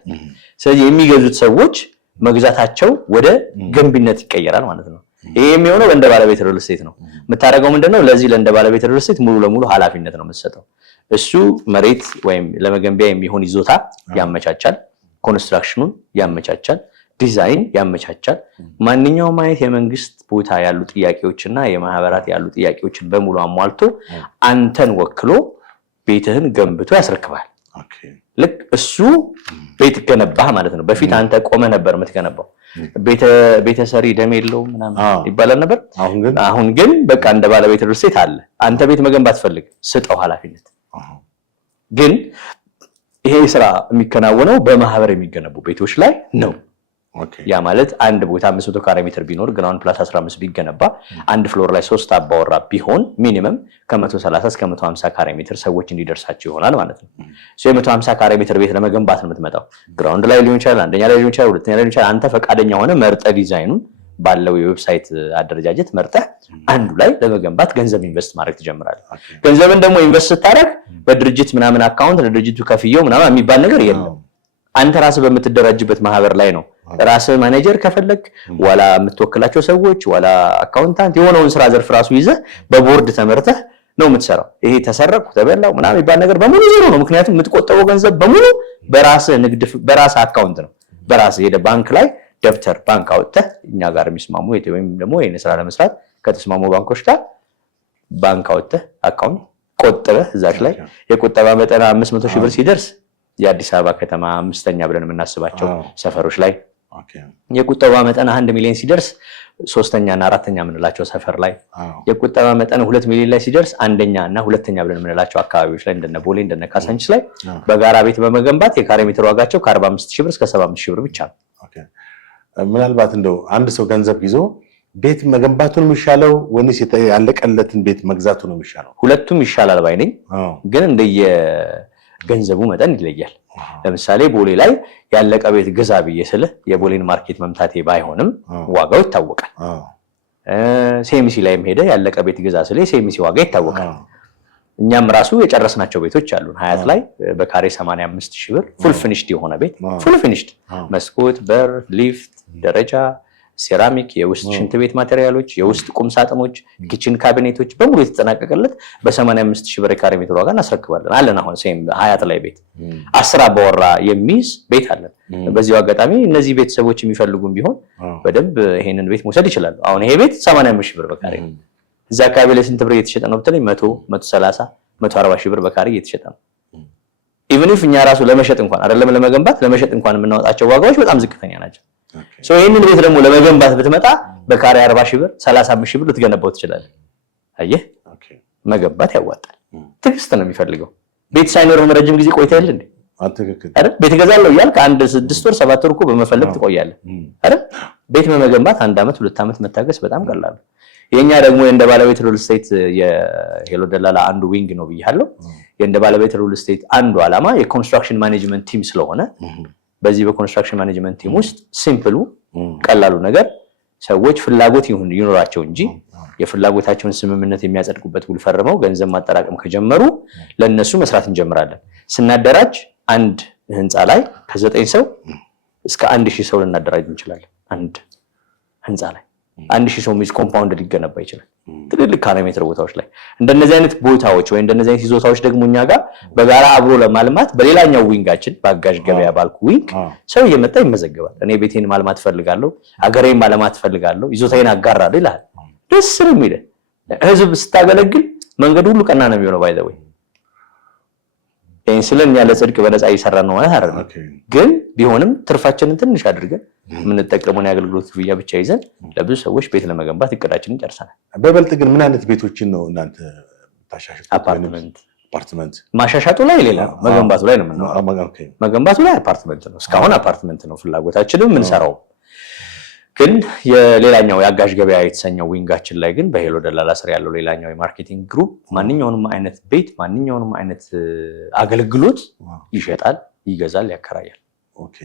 ስለዚህ የሚገዙት ሰዎች መግዛታቸው ወደ ገንቢነት ይቀየራል ማለት ነው። ይሄ የሚሆነው እንደ ባለቤት ሪል ስቴት ነው። የምታደርገው ምንድነው? ለዚህ ለእንደ ባለቤት ሪል ስቴት ሙሉ ለሙሉ ኃላፊነት ነው የምትሰጠው። እሱ መሬት ወይም ለመገንቢያ የሚሆን ይዞታ ያመቻቻል፣ ኮንስትራክሽኑን ያመቻቻል፣ ዲዛይን ያመቻቻል። ማንኛውም አይነት የመንግስት ቦታ ያሉ ጥያቄዎችና የማህበራት ያሉ ጥያቄዎችን በሙሉ አሟልቶ አንተን ወክሎ ቤትህን ገንብቶ ያስረክባል። ልክ እሱ ቤት ገነባህ ማለት ነው። በፊት አንተ ቆመ ነበር የምትገነባው። ቤተሰሪ ደም የለውም ምናምን ይባላል ነበር። አሁን ግን በቃ እንደ ባለቤት ሪል ስቴት አለ። አንተ ቤት መገንባት ፈልግ፣ ስጠው ኃላፊነት። ግን ይሄ ስራ የሚከናወነው በማህበር የሚገነቡ ቤቶች ላይ ነው። ያ ማለት አንድ ቦታ 500 ካሬ ሜትር ቢኖር ግራውንድ ፕላስ 15 ቢገነባ አንድ ፍሎር ላይ 3 አባወራ ቢሆን ሚኒመም ከ130 እስከ 150 ካሬ ሜትር ሰዎች እንዲደርሳቸው ይሆናል ማለት ነው። የ150 ካሬ ሜትር ቤት ለመገንባት ነው የምትመጣው። ግራውንድ ላይ ሊሆን ይችላል፣ አንደኛ ላይ ሊሆን ይችላል፣ ሁለተኛ ላይ ሊሆን ይችላል። አንተ ፈቃደኛ ሆነ መርጠ ዲዛይኑን ባለው የዌብሳይት አደረጃጀት መርጠ አንዱ ላይ ለመገንባት ገንዘብ ኢንቨስት ማድረግ ትጀምራለህ። ገንዘብን ደግሞ ኢንቨስት ስታደርግ በድርጅት ምናምን አካውንት ለድርጅቱ ከፍየው ምናምን የሚባል ነገር የለም። አንተ ራስህ በምትደራጅበት ማህበር ላይ ነው። ራስህ ማኔጀር ከፈለክ ዋላ የምትወክላቸው ሰዎች ዋላ አካውንታንት የሆነውን ስራ ዘርፍ ራሱ ይዘህ በቦርድ ተመርተህ ነው የምትሰራው። ይሄ ተሰረኩ ተበላው ምናምን የሚባል ነገር በሙሉ ዜሮ ነው። ምክንያቱም የምትቆጠበው ገንዘብ በሙሉ በራስህ ንግድ በራስህ አካውንት ነው። በራስህ ሄደህ ባንክ ላይ ደብተር ባንክ አውጥተህ እኛ ጋር የሚስማሙ ወይም ደግሞ ይሄን ስራ ለመስራት ከተስማሙ ባንኮች ጋር ባንክ አውጥተህ አካውንት ቆጥበህ እዛች ላይ የቁጠባ መጠን 500 ሺህ ብር ሲደርስ የአዲስ አበባ ከተማ አምስተኛ ብለን የምናስባቸው ሰፈሮች ላይ የቁጠባ መጠን 1 ሚሊዮን ሲደርስ ሶስተኛ እና አራተኛ የምንላቸው ሰፈር ላይ የቁጠባ መጠን 2 ሚሊዮን ላይ ሲደርስ አንደኛ እና ሁለተኛ ብለን የምንላቸው አካባቢዎች ላይ እንደነ ቦሌ እንደነ ካሳንቺስ ላይ በጋራ ቤት በመገንባት የካሬ ሜትር ዋጋቸው ከ45 ሺህ ብር እስከ 75 ሺህ ብር ብቻ ነው። ምናልባት እንደው አንድ ሰው ገንዘብ ይዞ ቤት መገንባቱ ነው የሚሻለው ወይስ ያለቀለትን ቤት መግዛቱ ነው የሚሻለው? ሁለቱም ይሻላል ባይ ነኝ። ግን እንደየገንዘቡ መጠን ይለያል። ለምሳሌ ቦሌ ላይ ያለቀ ቤት ግዛ ብዬ ስልህ የቦሌን ማርኬት መምታቴ ባይሆንም ዋጋው ይታወቃል። ሴሚሲ ላይም ሄደ ያለቀ ቤት ግዛ ስልህ ሴሚሲ ዋጋ ይታወቃል። እኛም ራሱ የጨረስናቸው ቤቶች አሉን። ሀያት ላይ በካሬ 85,000 ብር ፉል ፊኒሽድ የሆነ ቤት ፉል ፊኒሽድ መስኮት፣ በር፣ ሊፍት፣ ደረጃ፣ ሴራሚክ፣ የውስጥ ሽንት ቤት ማቴሪያሎች፣ የውስጥ ቁም ሳጥኖች፣ ኪችን ካቢኔቶች በሙሉ የተጠናቀቀለት በ85,000 ብር የካሬ ሜትር ዋጋ እናስረክባለን አለን። አሁን ሴም ሀያት ላይ ቤት 10 አባወራ የሚይዝ ቤት አለን። በዚሁ አጋጣሚ እነዚህ ቤተሰቦች የሚፈልጉም ቢሆን በደንብ ይሄንን ቤት መውሰድ ይችላሉ። አሁን ይሄ ቤት 85,000 ብር በካሬ ነው። እዛ አካባቢ ላይ ስንት ብር እየተሸጠ ነው ብትለኝ 100፣ 130፣ 140,000 ብር በካሬ እየተሸጠ ነው። ኢቭን ኢፍ እኛ ራሱ ለመሸጥ እንኳን አይደለም ለመገንባት ለመሸጥ እንኳን የምናወጣቸው ዋጋዎች በጣም ዝቅተኛ ናቸው። ይህንን ቤት ደግሞ ለመገንባት ብትመጣ በካሬ 40,000 ብር 35,000 ብር ልትገነባው ትችላለህ። አየህ መገንባት ያዋጣል። ትዕግስት ነው የሚፈልገው። ቤት ሳይኖርም ረጅም ጊዜ ቆይተህ አይደል እንዴ? አይደል? ቤት እገዛለሁ እያልክ 6 ወር 7 ወር እኮ በመፈለግ ትቆያለህ አይደል? ቤት በመገንባት 1 ዓመት 2 ዓመት መታገስ በጣም ቀላል ነው። የኛ ደግሞ የእንደ ባለቤት ሪል ስቴት የሄሎ ደላላ አንዱ ዊንግ ነው ብያለሁ። የእንደ ባለቤት ሪል ስቴት አንዱ ዓላማ የኮንስትራክሽን ማኔጅመንት ቲም ስለሆነ በዚህ በኮንስትራክሽን ማኔጅመንት ቲም ውስጥ ሲምፕሉ ቀላሉ ነገር ሰዎች ፍላጎት ይኖራቸው እንጂ የፍላጎታቸውን ስምምነት የሚያጸድቁበት ውል ፈርመው ገንዘብ ማጠራቀም ከጀመሩ ለነሱ መስራት እንጀምራለን። ስናደራጅ አንድ ህንፃ ላይ ከ9 ሰው እስከ 1000 ሰው ልናደራጅ እንችላለን። አንድ ህንፃ ላይ 1000 ሰው ሚዝ ኮምፓውንድ ሊገነባ ይችላል። ትልልቅ ካሬ ሜትር ቦታዎች ላይ እንደነዚህ አይነት ቦታዎች ወይ እንደነዚህ አይነት ይዞታዎች ደግሞ እኛ ጋር በጋራ አብሮ ለማልማት በሌላኛው ዊንጋችን በአጋዥ ገበያ ባልኩ ዊንግ ሰው እየመጣ ይመዘገባል። እኔ ቤቴን ማልማት ፈልጋለሁ፣ አገሬን ማልማት ፈልጋለሁ፣ ይዞታዬን አጋራለሁ ይላል። ደስ ነው የሚል ህዝብ ስታገለግል መንገዱ ሁሉ ቀና ነው የሚሆነው። ባይ ዘ ወይ ስለኛ ለጽድቅ በነፃ እየሰራን ነው ማለት አይደለም። ግን ቢሆንም ትርፋችንን ትንሽ አድርገን የምንጠቀመውን የአገልግሎት ክፍያ ብቻ ይዘን ለብዙ ሰዎች ቤት ለመገንባት እቅዳችንን ጨርሰናል። በበልጥ ግን ምን አይነት ቤቶችን ነው እናንተ ታሻሽሉት? አፓርትመንት ማሻሻጡ ላይ ሌላ ነው፣ መገንባቱ ላይ ነው የምንኖረው። መገንባቱ ላይ አፓርትመንት ነው እስካሁን አፓርትመንት ነው ፍላጎታችንም የምንሰራው። ግን የሌላኛው የአጋዥ ገበያ የተሰኘው ዊንጋችን ላይ ግን በሄሎ ደላላ ስር ያለው ሌላኛው የማርኬቲንግ ግሩፕ ማንኛውንም አይነት ቤት ማንኛውንም አይነት አገልግሎት ይሸጣል፣ ይገዛል፣ ያከራያል። ኦኬ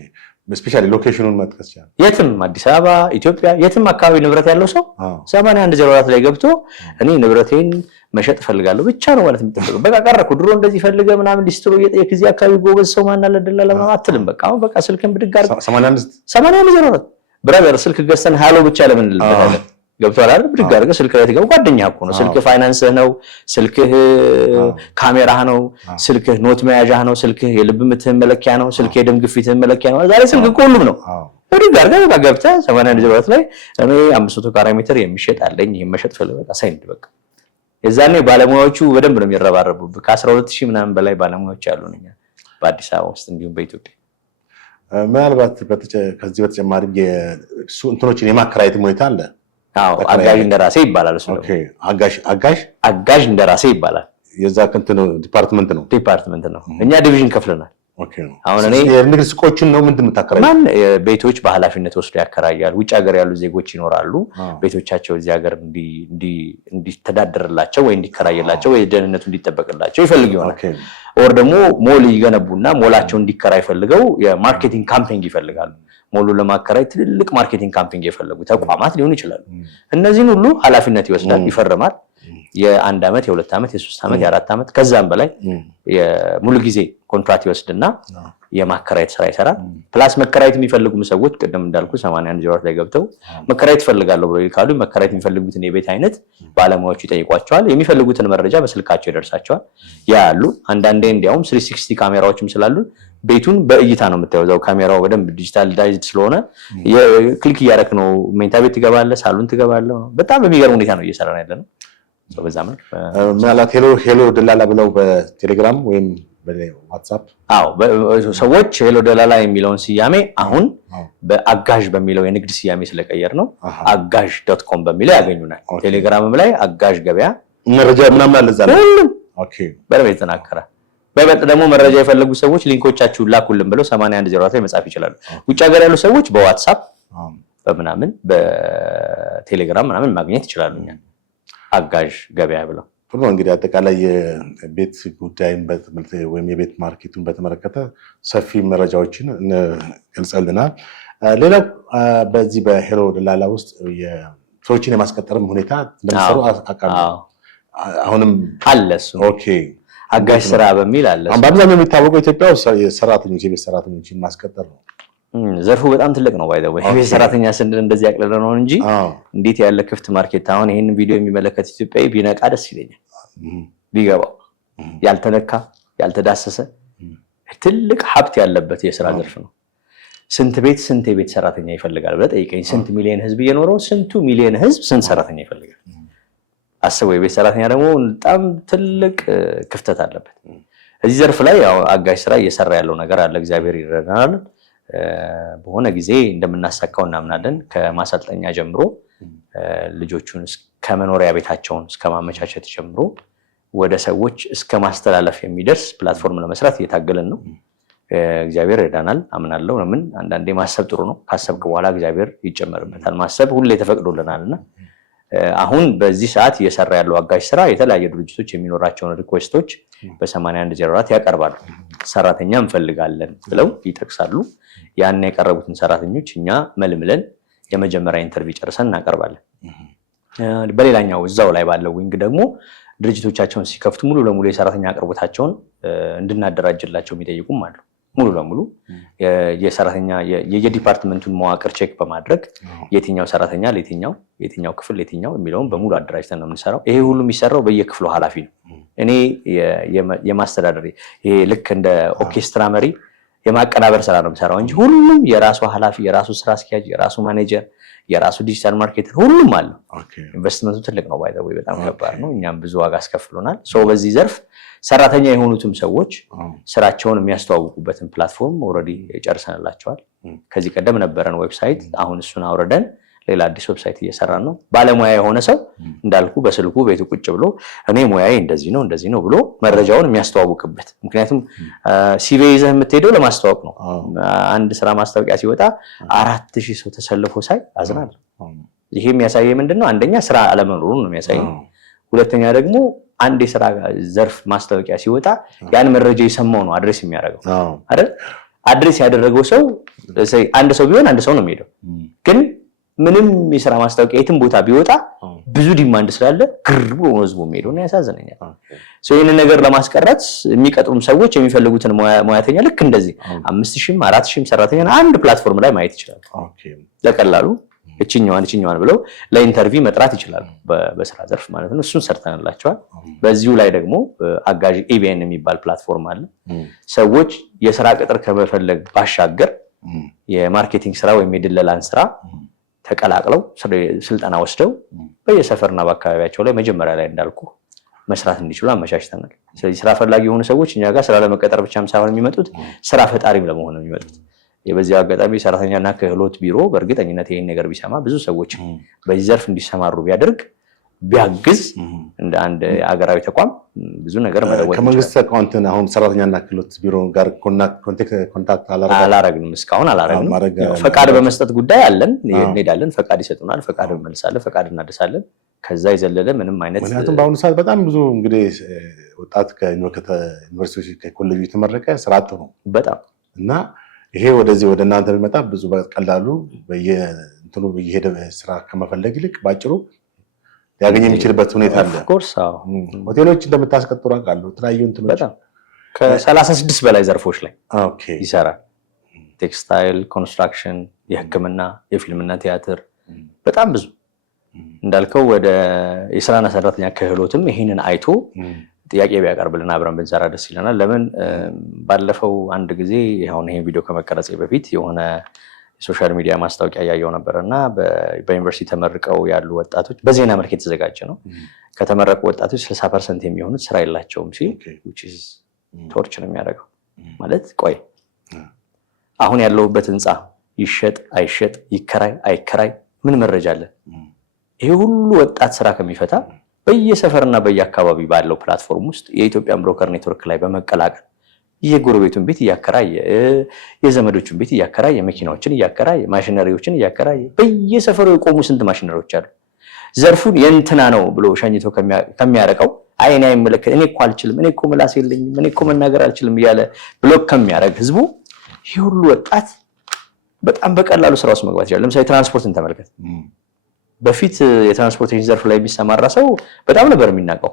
ስፔሻሊ ሎኬሽኑን መጥቀስ ይችላል። የትም አዲስ አበባ፣ ኢትዮጵያ የትም አካባቢ ንብረት ያለው ሰው 8104 ላይ ገብቶ እኔ ንብረቴን መሸጥ ፈልጋለሁ ብቻ ነው ማለት የሚጠበቀው። በቃ ቀረኩ ድሮ እንደዚህ ፈልገህ ምናምን ሊስትሮ እየጠየቅ እዚህ አካባቢ ጎበዝ ሰው ማን አለ ደላላ ምናምን አትልም። በቃ አሁን በቃ ስልክን ብድግ አድርገህ 8104 ብራዘር ስልክ ገዝተን ሃሎ ብቻ ለምን እንልበታለን? ገብቷል አይደል? ብድግ አድርገህ ስልክ ላይ ትገባ ጓደኛህ እኮ ነው። ስልክ ፋይናንስህ ነው፣ ስልክህ ካሜራህ ነው፣ ስልክህ ኖት መያዣህ ነው፣ ስልክህ የልብ ምትህ መለኪያ ነው፣ ስልክ የደም ግፊትህ መለኪያ ነው። ዛሬ ስልክ እኮ ሁሉም ነው። ብድግ አድርገህ በቃ ገብተህ 8104 ላይ እኔ 500 ካሬ ሜትር የሚሸጥ አለኝ ይሄን መሸጥ ፈልገህ ሳይንድ በቃ የዛኔ ባለሙያዎቹ በደንብ ነው የሚረባረቡብህ። ከ12000 ምናምን በላይ ባለሙያዎች አሉን እኛ በአዲስ አበባ ውስጥ እንዲሁም በኢትዮጵያ። ምናልባት ከዚህ በተጨማሪ እንትኖችን የማከራየት ሁኔታ አለ። አዎ አጋዥ እንደራሴ ይባላል እሱ ነው። አጋዥ እንደራሴ ይባላል። የዛ እንትኑ ዲፓርትመንት ነው። እኛ ዲቪዥን ከፍለናል። አሁን እኔ የንግድ ሱቆችን ነው ምንድን የምታከራየው? ማን ቤቶች በኃላፊነት ወስዶ ያከራያል። ውጭ ሀገር ያሉ ዜጎች ይኖራሉ። ቤቶቻቸው እዚህ ሀገር እንዲተዳደርላቸው ወይ እንዲከራይላቸው ወይ ደህንነቱ እንዲጠበቅላቸው ይፈልግ ይሆናል። ኦር ደግሞ ሞል ይገነቡና ሞላቸው እንዲከራይ ፈልገው የማርኬቲንግ ካምፔይን ይፈልጋሉ። ሞሉ ለማከራይ ትልልቅ ማርኬቲንግ ካምፔይን የፈለጉ ተቋማት ሊሆኑ ይችላሉ። እነዚህን ሁሉ ኃላፊነት ይወስዳል፣ ይፈርማል። የ1 ዓመት የ2 ዓመት የ3 ዓመት የ4 ዓመት ከዛም በላይ የሙሉ ጊዜ ኮንትራክት ይወስድና የማከራየት ስራ ይሰራል። ፕላስ መከራየት የሚፈልጉም ሰዎች ቅድም እንዳልኩ 8104 ላይ ገብተው መከራየት ፈልጋለሁ ብለው ይካሉ። መከራየት የሚፈልጉትን የቤት አይነት ባለሙያዎቹ ይጠይቋቸዋል። የሚፈልጉትን መረጃ በስልካቸው ይደርሳቸዋል። ያሉ አንዳንዴ እንዲያውም 360 ካሜራዎችም ስላሉ ቤቱን በእይታ ነው የምታየው። እዛው ካሜራው በደንብ ዲጂታላይዝድ ስለሆነ ክሊክ እያደረክ ነው መኝታ ቤት ትገባለህ፣ ሳሎን ትገባለህ። በጣም በሚገርም ሁኔታ ነው እየሰራን ያለነው። በዛ መልክ ምናልባት ሄሎ ደላላ ብለው በቴሌግራም ወይም በዋትስአፕ ሰዎች ሄሎ ደላላ የሚለውን ስያሜ አሁን በአጋዥ በሚለው የንግድ ስያሜ ስለቀየር ነው አጋዥ.com በሚለው ያገኙናል። ቴሌግራምም ላይ አጋዥ ገበያ መረጃ ምናምን አለ እዛ ላይ። ኦኬ በደንብ የተጠናከረ በበጥ ደግሞ መረጃ የፈለጉ ሰዎች ሊንኮቻችሁን ላኩልን ብለው 8104 ላይ መጻፍ ይችላሉ። ውጭ ሀገር ያሉ ሰዎች በዋትስአፕ በምናምን በቴሌግራም ምናምን ማግኘት ይችላሉ። አጋዥ ገበያ ብለው ሁሉ እንግዲህ አጠቃላይ የቤት ጉዳይን ወይም የቤት ማርኬቱን በተመለከተ ሰፊ መረጃዎችን ገልጸልናል። ሌላው በዚህ በሄሎ ደላላ ውስጥ ሰዎችን የማስቀጠርም ሁኔታ እንደሚሰሩ አውቃለሁ። አሁንም አለ እሱ። ኦኬ አጋዥ ስራ በሚል አለ። በአብዛኛው የሚታወቀው ኢትዮጵያ ውስጥ ሰራተኞች የቤት ሰራተኞችን ማስቀጠር ነው። ዘርፉ በጣም ትልቅ ነው። ባይ ዘ ወይ የቤት ሰራተኛ ስንል እንደዚህ ያቅለለ ነው እንጂ እንዴት ያለ ክፍት ማርኬት። አሁን ይሄንን ቪዲዮ የሚመለከት ኢትዮጵያዊ ቢነቃ ደስ ይለኛል። ቢገባው ያልተነካ ያልተዳሰሰ ትልቅ ሀብት ያለበት የስራ ዘርፍ ነው። ስንት የቤት ሰራተኛ ይፈልጋል ብለህ ጠይቀኝ። ስንት ሚሊዮን ህዝብ እየኖረው ስንቱ ሚሊዮን ህዝብ ስንት ሰራተኛ ይፈልጋል? አስበው። የቤት ሰራተኛ ደግሞ በጣም ትልቅ ክፍተት አለበት። እዚህ ዘርፍ ላይ ያው አጋዥ ስራ እየሰራ ያለው ነገር አለ። እግዚአብሔር ይረዳናል። በሆነ ጊዜ እንደምናሳካው እናምናለን። ከማሰልጠኛ ጀምሮ ልጆቹን ከመኖሪያ ቤታቸውን እስከ ማመቻቸት ጀምሮ ወደ ሰዎች እስከ ማስተላለፍ የሚደርስ ፕላትፎርም ለመስራት እየታገልን ነው። እግዚአብሔር ይረዳናል አምናለሁ። ለምን አንዳንዴ ማሰብ ጥሩ ነው። ካሰብክ በኋላ እግዚአብሔር ይጨመርበታል። ማሰብ ሁሌ ተፈቅዶልናልና አሁን በዚህ ሰዓት እየሰራ ያለው አጋዥ ስራ የተለያዩ ድርጅቶች የሚኖራቸውን ሪኩዌስቶች በ8104 ያቀርባሉ። ሰራተኛ እንፈልጋለን ብለው ይጠቅሳሉ። ያን ያቀረቡትን ሰራተኞች እኛ መልምለን የመጀመሪያ ኢንተርቪው ጨርሰን እናቀርባለን። በሌላኛው እዛው ላይ ባለው ዊንግ ደግሞ ድርጅቶቻቸውን ሲከፍቱ ሙሉ ለሙሉ የሰራተኛ አቅርቦታቸውን እንድናደራጅላቸው የሚጠይቁም አሉ። ሙሉ ለሙሉ የሰራተኛ የዲፓርትመንቱን መዋቅር ቼክ በማድረግ የትኛው ሰራተኛ የትኛው ክፍል የትኛው የሚለውን በሙሉ አደራጅተን ነው የምንሰራው። ይሄ ሁሉ የሚሰራው በየክፍሉ ኃላፊ ነው። እኔ የማስተዳደር ይሄ ልክ እንደ ኦርኬስትራ መሪ የማቀናበር ስራ ነው የምሰራው እንጂ ሁሉም የራሱ ኃላፊ፣ የራሱ ስራ አስኪያጅ፣ የራሱ ማኔጀር፣ የራሱ ዲጂታል ማርኬተር ሁሉም አለው። ኢንቨስትመንቱ ትልቅ ነው። ባይ ዘ ወይ በጣም ከባድ ነው። እኛም ብዙ ዋጋ አስከፍሎናል። በዚህ ዘርፍ ሰራተኛ የሆኑትም ሰዎች ስራቸውን የሚያስተዋውቁበትን ፕላትፎርም ኦልሬዲ ጨርሰንላቸዋል። ከዚህ ቀደም ነበረን ዌብሳይት፣ አሁን እሱን አውርደን ሌላ አዲስ ዌብሳይት እየሰራን ነው። ባለሙያ የሆነ ሰው እንዳልኩ በስልኩ ቤቱ ቁጭ ብሎ እኔ ሙያዬ እንደዚህ ነው ብሎ መረጃውን የሚያስተዋውቅበት። ምክንያቱም ሲቪ ይዘህ የምትሄደው ለማስተዋወቅ ነው። አንድ ስራ ማስታወቂያ ሲወጣ 4000 ሰው ተሰልፎ ሳይ አዝናለሁ። ይሄ የሚያሳየው ምንድነው? አንደኛ ስራ አለመኖሩን ነው የሚያሳየው። ሁለተኛ ደግሞ አንድ የስራ ዘርፍ ማስታወቂያ ሲወጣ ያን መረጃ የሰማው ነው አድሬስ የሚያደርገው አይደል? አድሬስ ያደረገው ሰው አንድ ሰው ቢሆን አንድ ሰው ነው የሚሄደው። ግን ምንም የስራ ማስታወቂያ የትም ቦታ ቢወጣ ብዙ ዲማንድ ስላለ ግር ብሎ ነው ህዝቡ የሚሄደው እና ያሳዝነኛል። ይህንን ነገር ለማስቀረት የሚቀጥሩም ሰዎች የሚፈልጉትን ሙያተኛ ልክ እንደዚህ 5000 4000 ሰራተኛ አንድ ፕላትፎርም ላይ ማየት ይችላሉ። ለቀላሉ እችኛዋን ብለው ለኢንተርቪው መጥራት ይችላሉ። በስራ ዘርፍ ማለት ነው። እሱን ሰርተንላቸዋል። በዚሁ ላይ ደግሞ አጋዥ ኢቢኤን የሚባል ፕላትፎርም አለ። ሰዎች የስራ ቅጥር ከመፈለግ ባሻገር የማርኬቲንግ ስራ ወይም የድለላን ስራ ተቀላቅለው ስልጠና ወስደው በየሰፈርና በአካባቢያቸው ላይ መጀመሪያ ላይ እንዳልኩ መስራት እንዲችሉ አመቻችተናል። ስለዚህ ስራ ፈላጊ የሆኑ ሰዎች እኛ ጋር ስራ ለመቀጠር ብቻም ሳይሆን የሚመጡት ስራ ፈጣሪም ለመሆን ነው የሚመጡት። በዚህ አጋጣሚ ሰራተኛና ክህሎት ቢሮ በእርግጠኝነት ይሄን ነገር ቢሰማ ብዙ ሰዎች በዚህ ዘርፍ እንዲሰማሩ ቢያደርግ ቢያግዝ እንደ አንድ ሀገራዊ ተቋም ብዙ ነገር መለወጥ ከመንግስት ተቋንተን አሁን ሰራተኛና ክህሎት ቢሮ ጋር ኮንታክት አላረግንም፣ እስካሁን አላረግንም። ፈቃድ በመስጠት ጉዳይ አለን፣ እንሄዳለን፣ ፈቃድ ይሰጡናል፣ ፈቃድ እንመልሳለን፣ ፈቃድ እናድሳለን። ከዛ የዘለለ ምንም አይነት ምክንያቱም በአሁኑ ሰዓት በጣም ብዙ እንግዲህ ወጣት ከዩኒቨርሲቲዎች ከኮሌጆች የተመረቀ ስራ አጥ ነው በጣም እና ይሄ ወደዚህ ወደ እናንተ ቢመጣ ብዙ በቀላሉ በየእንትኑ እየሄደ ስራ ከመፈለግ ይልቅ ባጭሩ ሊያገኝ የሚችልበት ሁኔታ አለ። ኦፍኮርስ ሆቴሎች እንደምታስቀጥሩ አውቃለሁ። የተለያዩ እንትኖች በጣም ከ36 በላይ ዘርፎች ላይ ይሰራል። ቴክስታይል፣ ኮንስትራክሽን፣ የሕክምና፣ የፊልምና ቲያትር በጣም ብዙ እንዳልከው ወደ የስራና ሰራተኛ ክህሎትም ይህንን አይቶ ጥያቄ ቢያቀርብልን አብረን ብንሰራ ደስ ይለናል። ለምን ባለፈው አንድ ጊዜ አሁን ይሄን ቪዲዮ ከመቀረጽ በፊት የሆነ የሶሻል ሚዲያ ማስታወቂያ ያየው ነበር እና በዩኒቨርሲቲ ተመርቀው ያሉ ወጣቶች በዜና መልክ የተዘጋጀ ነው። ከተመረቁ ወጣቶች 60% የሚሆኑት ስራ የላቸውም ሲል ቶርች ነው የሚያደርገው። ማለት ቆይ አሁን ያለሁበት ህንፃ ይሸጥ አይሸጥ፣ ይከራይ አይከራይ ምን መረጃ አለ? ይሄ ሁሉ ወጣት ስራ ከሚፈታ በየሰፈርና በየአካባቢ ባለው ፕላትፎርም ውስጥ የኢትዮጵያን ብሮከር ኔትወርክ ላይ በመቀላቀል የጎረቤቱን ቤት እያከራየ የዘመዶቹን ቤት እያከራየ መኪናዎችን እያከራየ ማሽነሪዎችን እያከራየ በየሰፈሩ የቆሙ ስንት ማሽነሪዎች አሉ። ዘርፉን የእንትና ነው ብሎ ሸኝቶ ከሚያረቀው አይኔ አይመለከት እኔ እኮ አልችልም እኔ እኮ ምላስ የለኝም እኔ እኮ መናገር አልችልም እያለ ብሎክ ከሚያረግ ህዝቡ ይሄ ሁሉ ወጣት በጣም በቀላሉ ስራ ውስጥ መግባት ይችላል። ለምሳሌ ትራንስፖርትን ተመልከት። በፊት የትራንስፖርቴሽን ዘርፍ ላይ የሚሰማራ ሰው በጣም ነበር የሚናቀው።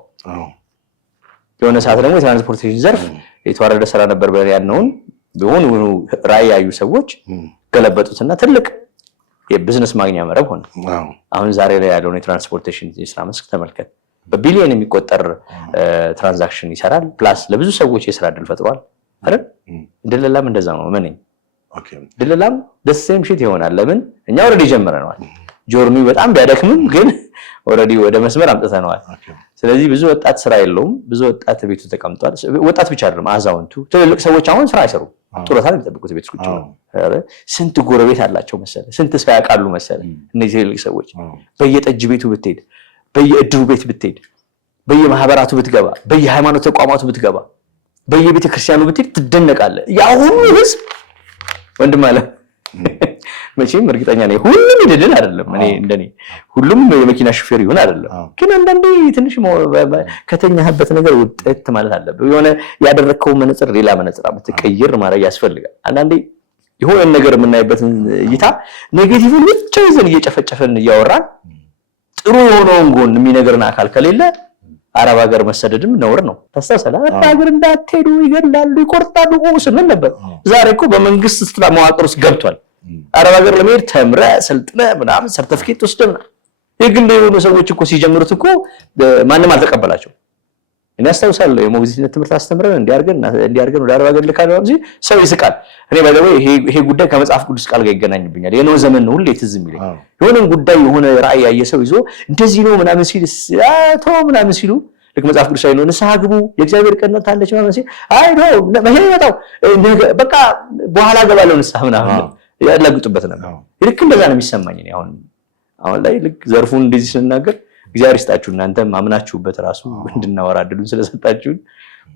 የሆነ ሰዓት ደግሞ የትራንስፖርቴሽን ዘርፍ የተዋረደ ስራ ነበር ብለን ያልነውን ቢሆን ራዕይ ያዩ ሰዎች ገለበጡትና ትልቅ የቢዝነስ ማግኛ መረብ ሆነ። አሁን ዛሬ ላይ ያለውን የትራንስፖርቴሽን የስራ መስክ ተመልከት። በቢሊየን የሚቆጠር ትራንዛክሽን ይሰራል። ፕላስ ለብዙ ሰዎች የስራ እድል ፈጥሯል አይደል? ድለላም እንደዛ ነው። ምን ድለላም ደሴም ሽት ይሆናል። ለምን እኛ ኦልሬዲ ጀምረናል። ጆርኒው በጣም ቢያደክምም ግን ኦልሬዲ ወደ መስመር አምጥተናል። ስለዚህ ብዙ ወጣት ስራ የለውም። ብዙ ወጣት ቤቱ ተቀምጧል። ወጣት ብቻ አይደለም፣ አዛውንቱ፣ ትልልቅ ሰዎች አሁን ስራ አይሰሩም። ጡረታ ነው የሚጠብቁት ቤት ቁጭ ብለው። ስንት ጎረቤት አላቸው መሰለ፣ ስንት ሰው ያውቃሉ መሰለ። እነዚህ ትልልቅ ሰዎች በየጠጅ ቤቱ ብትሄድ፣ በየእድሩ ቤት ብትሄድ፣ በየማህበራቱ ብትገባ፣ በየሃይማኖት ተቋማቱ ብትገባ፣ በየቤተ ክርስቲያኑ ብትሄድ ትደነቃለህ። ያ ሁሉ ህዝብ ወንድም አለ መቼም እርግጠኛ ነኝ ሁሉም ይድል አይደለም። እኔ እንደኔ ሁሉም የመኪና ሹፌር ይሆን አይደለም። ግን አንዳንዴ ትንሽ ከተኛህበት ነገር ውጤት ማለት አለበት። የሆነ ያደረከው መነጽር ሌላ መነጽር አምጥተቀይር ማድረግ ያስፈልጋል። አንዳንዴ የሆነ ነገር የምናይበትን እይታ ኔጌቲቭን ብቻ ይዘን እየጨፈጨፈን እያወራን ጥሩ የሆነውን ጎን የሚነገርን አካል ከሌለ አረብ ሀገር መሰደድም ነውር ነው። ታስታውሳለህ? አረብ ሀገር እንዳትሄዱ ይገላሉ፣ ይቆርጣሉ ስንል ነበር። ዛሬ እኮ በመንግስት ስራ መዋቅር ውስጥ ገብቷል። አረብ ሀገር ለመሄድ ተምረህ ሰልጥነህ ምናምን ሰርቲፊኬት ወስደህ ምናምን የግል የሆኑ ሰዎች እኮ ሲጀምሩት እኮ ማንም አልተቀበላቸው። እኔ አስታውሳለሁ የሞግዚትነት ትምህርት አስተምረን እንዲያርገን ወደ አረብ ሀገር ልካለሁ እንጂ ሰው ይስቃል። እኔ ባይዘው ይሄ ጉዳይ ከመጽሐፍ ቅዱስ ቃል ጋር ይገናኝብኛል። የኖህ ዘመን ነው ሁሌ ትዝ የሚለኝ። የሆነን ጉዳይ የሆነ ራዕይ ያየ ሰው ይዞ እንደዚህ ነው ምናምን ሲል ተው ምናምን ሲሉ ልክ መጽሐፍ ቅዱስ አይኖር ንስሐ ግቡ የእግዚአብሔር ቀንነት አለች ምናምን ሲል አይ ነው መሄድ ይመጣው በቃ በኋላ ገባለሁ ንስሐ ምናምን ያላግጡበት ነበር። ልክ እንደዛ ነው የሚሰማኝ። እኔ አሁን ላይ ልክ ዘርፉን እንደዚህ ስናገር እግዚአብሔር ይስጣችሁ እናንተም አምናችሁበት ራሱ እንድናወራ እድሉን ስለሰጣችሁን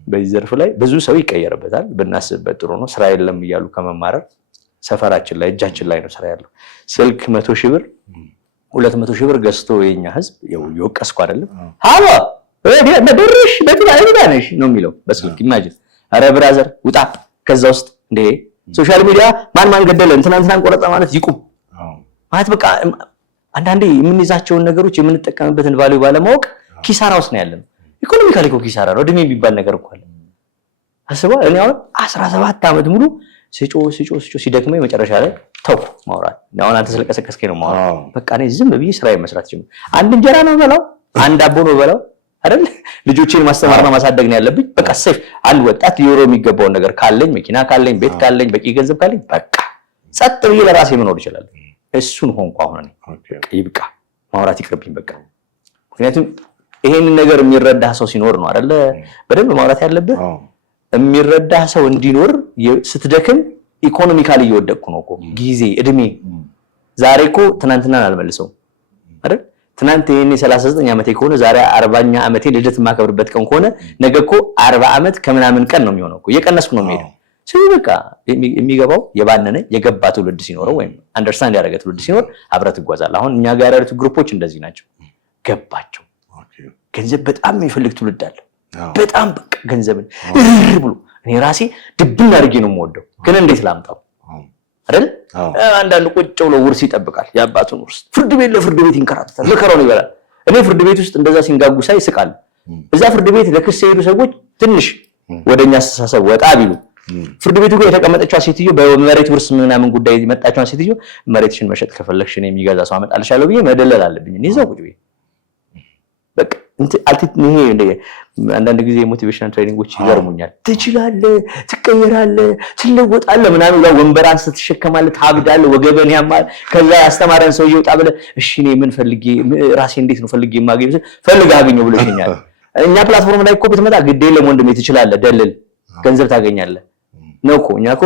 በዚህ ዘርፍ ላይ ብዙ ሰው ይቀየርበታል። ብናስብበት ጥሩ ነው። ስራ የለም እያሉ ከመማረር ሰፈራችን ላይ እጃችን ላይ ነው ስራ ያለው። ስልክ 100,000 ብር 200,000 ብር ገዝቶ የኛ ህዝብ ይወቀስኩ አይደለም ሃሎ ደርሽ በትባይዳነሽ ነው የሚለው በስልክ ኢማጂን። አረ ብራዘር ውጣ ከዛ ውስጥ እንደ ሶሻል ሚዲያ ማን ገደለ እንትናን ቆረጠ ማለት ይቁም ማለት በቃ አንዳንዴ የምንይዛቸውን ነገሮች የምንጠቀምበትን ቫልዩ ባለማወቅ ኪሳራ ውስጥ ነው ያለነው። ኢኮኖሚካሊ እኮ ኪሳራ ነው። እድሜ የሚባል ነገር እኮ አለ። አስበው እኔ አሁን 17 ዓመት ሙሉ ሲጮ ሲደክመኝ መጨረሻ ላይ ተውኩ ማውራት። አሁን አንተ ስለቀሰቀስከኝ ነው ማውራት። በቃ እኔ ዝም ብዬ ስራዬ መስራት ጀመርኩ። አንድ እንጀራ ነው በላው፣ አንድ አቦ ነው በላው አይደል? ልጆቼን ማስተማርና ማሳደግ ነው ያለብኝ። በቃ ሴፍ አንድ ወጣት ሊኖረው የሚገባውን ነገር ካለኝ፣ መኪና ካለኝ፣ ቤት ካለኝ፣ በቂ ገንዘብ ካለኝ በቃ ጸጥ ብዬ ለራሴ መኖር ይችላል። እሱን ሆንኩ። አሁን ይብቃ ማውራት ይቅርብኝ በቃ። ምክንያቱም ይሄንን ነገር የሚረዳ ሰው ሲኖር ነው አይደለ በደንብ ማውራት ያለብህ። የሚረዳ ሰው እንዲኖር ስትደክም ኢኮኖሚካሊ እየወደቅኩ ነው እኮ ጊዜ እድሜ። ዛሬ እኮ ትናንትናን አልመልሰውም አይደል? ትናንት ይሄኔ 39 ዓመቴ ከሆነ ዛሬ 40ኛ ዓመቴ ልደት የማከብርበት ቀን ከሆነ ነገ እኮ 40 ዓመት ከምናምን ቀን ነው የሚሆነው እኮ። እየቀነስኩ ነው የሚሄደው። ስለዚህ በቃ የሚገባው የባነነ የገባ ትውልድ ሲኖረው ወይም አንደርስታንድ ያደረገ ትውልድ ሲኖር አብረህ ትጓዛለህ። አሁን እኛ ጋር ያሉት ግሩፖች እንደዚህ ናቸው። ገባቸው ገንዘብ በጣም የሚፈልግ ትውልድ አለ። በጣም በቃ ገንዘብን ብሎ እኔ ራሴ ድብን አድርጌ ነው የምወደው፣ ግን እንዴት ላምጣው አይደል? አንዳንድ ቁጭ ብሎ ውርስ ይጠብቃል፣ የአባቱን ውርስ ፍርድ ቤት ለፍርድ ቤት ይንከራተታል፣ መከራውን ይበላል። እኔ ፍርድ ቤት ውስጥ እንደዛ ሲንጋጉ ሳይ ይስቃል። እዛ ፍርድ ቤት ለክስ የሄዱ ሰዎች ትንሽ ወደኛ አስተሳሰብ ወጣ ቢሉ ፍርድ ቤቱ ጋር የተቀመጠችው ሴትዮ በመሬት ውርስ ምናምን ጉዳይ መጣችው ሴትዮ መሬትሽን መሸጥ ከፈለግሽ እኔ የሚገዛ ሰው አመጣልሻለሁ ብዬ መደለል አለብኝ። እኔ እዛው ቁጭ ብዬ በቃ ይሄ አንዳንድ ጊዜ ሞቲቬሽናል ትሬኒንጎች ይገርሙኛል። ትችላለህ፣ ትቀየራለህ፣ ትለወጣለህ ምናምን ያው ወንበራን ስትሸከማለህ፣ ታብዳለህ፣ ወገበን ያማል። ከዛ ያስተማረን ሰው ይወጣ ብለህ እሺ እኔ ምን ፈልጌ ራሴ እንዴት ነው ፈልጌ የማገኝ ፈልግ አገኘው ብሎ ይሸኛል። እኛ ፕላትፎርም ላይ እኮ ብትመጣ ግድ የለም ወንድሜ ትችላለህ፣ ደልል፣ ገንዘብ ታገኛለህ ነው እኮ። እኛ እኮ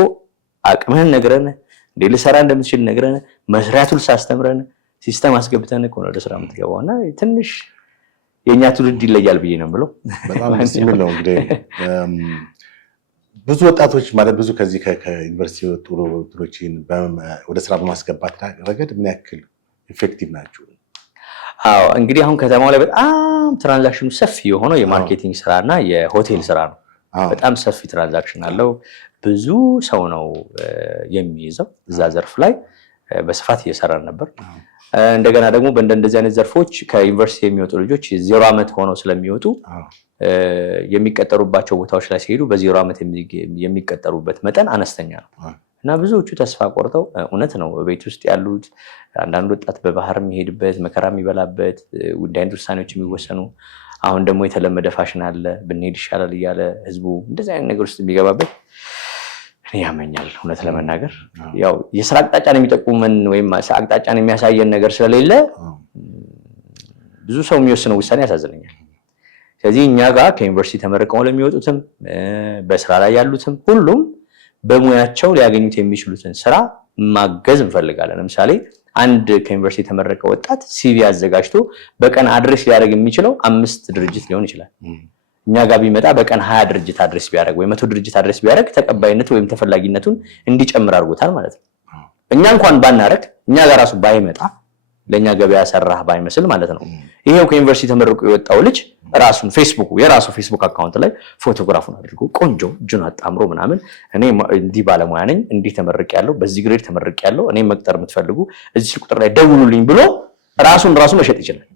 አቅምህን ነግረን እንዴት ልሰራ እንደምትችል ነግረን መስራቱን ሳስተምረን ሲስተም አስገብተን እኮ ነው ወደ ስራ የምትገባውና ትንሽ የኛ ትውልድ ይለያል ብዬ ነው የምለው። በጣም ደስ የሚል ነው። እንግዲህ ብዙ ወጣቶች ማለት ብዙ ከዚህ ከዩኒቨርሲቲ የወጡ ወጣቶችን ወደ ስራ በማስገባት ረገድ ምን ያክል ኢፌክቲቭ ናቸው? አዎ እንግዲህ አሁን ከተማው ላይ በጣም ትራንዛክሽኑ ሰፊ የሆነው የማርኬቲንግ ስራና የሆቴል ስራ ነው። በጣም ሰፊ ትራንዛክሽን አለው። ብዙ ሰው ነው የሚይዘው። እዛ ዘርፍ ላይ በስፋት እየሰራን ነበር። እንደገና ደግሞ በእንደዚህ አይነት ዘርፎች ከዩኒቨርሲቲ የሚወጡ ልጆች 0 ዓመት ሆነው ስለሚወጡ የሚቀጠሩባቸው ቦታዎች ላይ ሲሄዱ በ0 ዓመት የሚቀጠሩበት መጠን አነስተኛ ነው እና ብዙዎቹ ተስፋ ቆርጠው እውነት ነው ቤት ውስጥ ያሉት አንዳንድ ወጣት በባህር የሚሄድበት መከራ የሚበላበት እንዲህ አይነት ውሳኔዎች የሚወሰኑ አሁን ደግሞ የተለመደ ፋሽን አለ ብንሄድ ይሻላል እያለ ህዝቡ እንደዚህ አይነት ነገር ውስጥ የሚገባበት ያመኛል። እውነት ለመናገር ያው የስራ አቅጣጫን የሚጠቁመን ወይም አቅጣጫን የሚያሳየን ነገር ስለሌለ ብዙ ሰው የሚወስነው ውሳኔ ያሳዝነኛል። ስለዚህ እኛ ጋር ከዩኒቨርሲቲ ተመርቀው ለሚወጡትም በስራ ላይ ያሉትም ሁሉም በሙያቸው ሊያገኙት የሚችሉትን ስራ ማገዝ እንፈልጋለን። ለምሳሌ አንድ ከዩኒቨርሲቲ የተመረቀ ወጣት ሲቪ አዘጋጅቶ በቀን አድሬስ ሊያደርግ የሚችለው 5 ድርጅት ሊሆን ይችላል። እኛ ጋር ቢመጣ በቀን 20 ድርጅት አድሬስ ቢያደርግ ወይ 100 ድርጅት አድሬስ ቢያደርግ ተቀባይነቱ ወይም ተፈላጊነቱን እንዲጨምር አድርጎታል ማለት ነው። እኛ እንኳን ባናረግ እኛ ጋር ራሱ ባይመጣ ለኛ ገበያ ሰራህ ባይመስል ማለት ነው። ይሄው ከዩኒቨርሲቲ ተመርቆ የወጣው ልጅ ራሱን የራሱ ፌስቡክ አካውንት ላይ ፎቶግራፉን አድርጎ ቆንጆ እጁን አጣምሮ ምናምን እኔ እንዲህ ባለሙያ ነኝ እንዲህ ተመርቄያለሁ በዚህ ግሬድ ተመርቄያለሁ እኔ መቅጠር የምትፈልጉ እዚህ ቁጥር ላይ ደውሉልኝ ብሎ ራሱን መሸጥ ይችላል።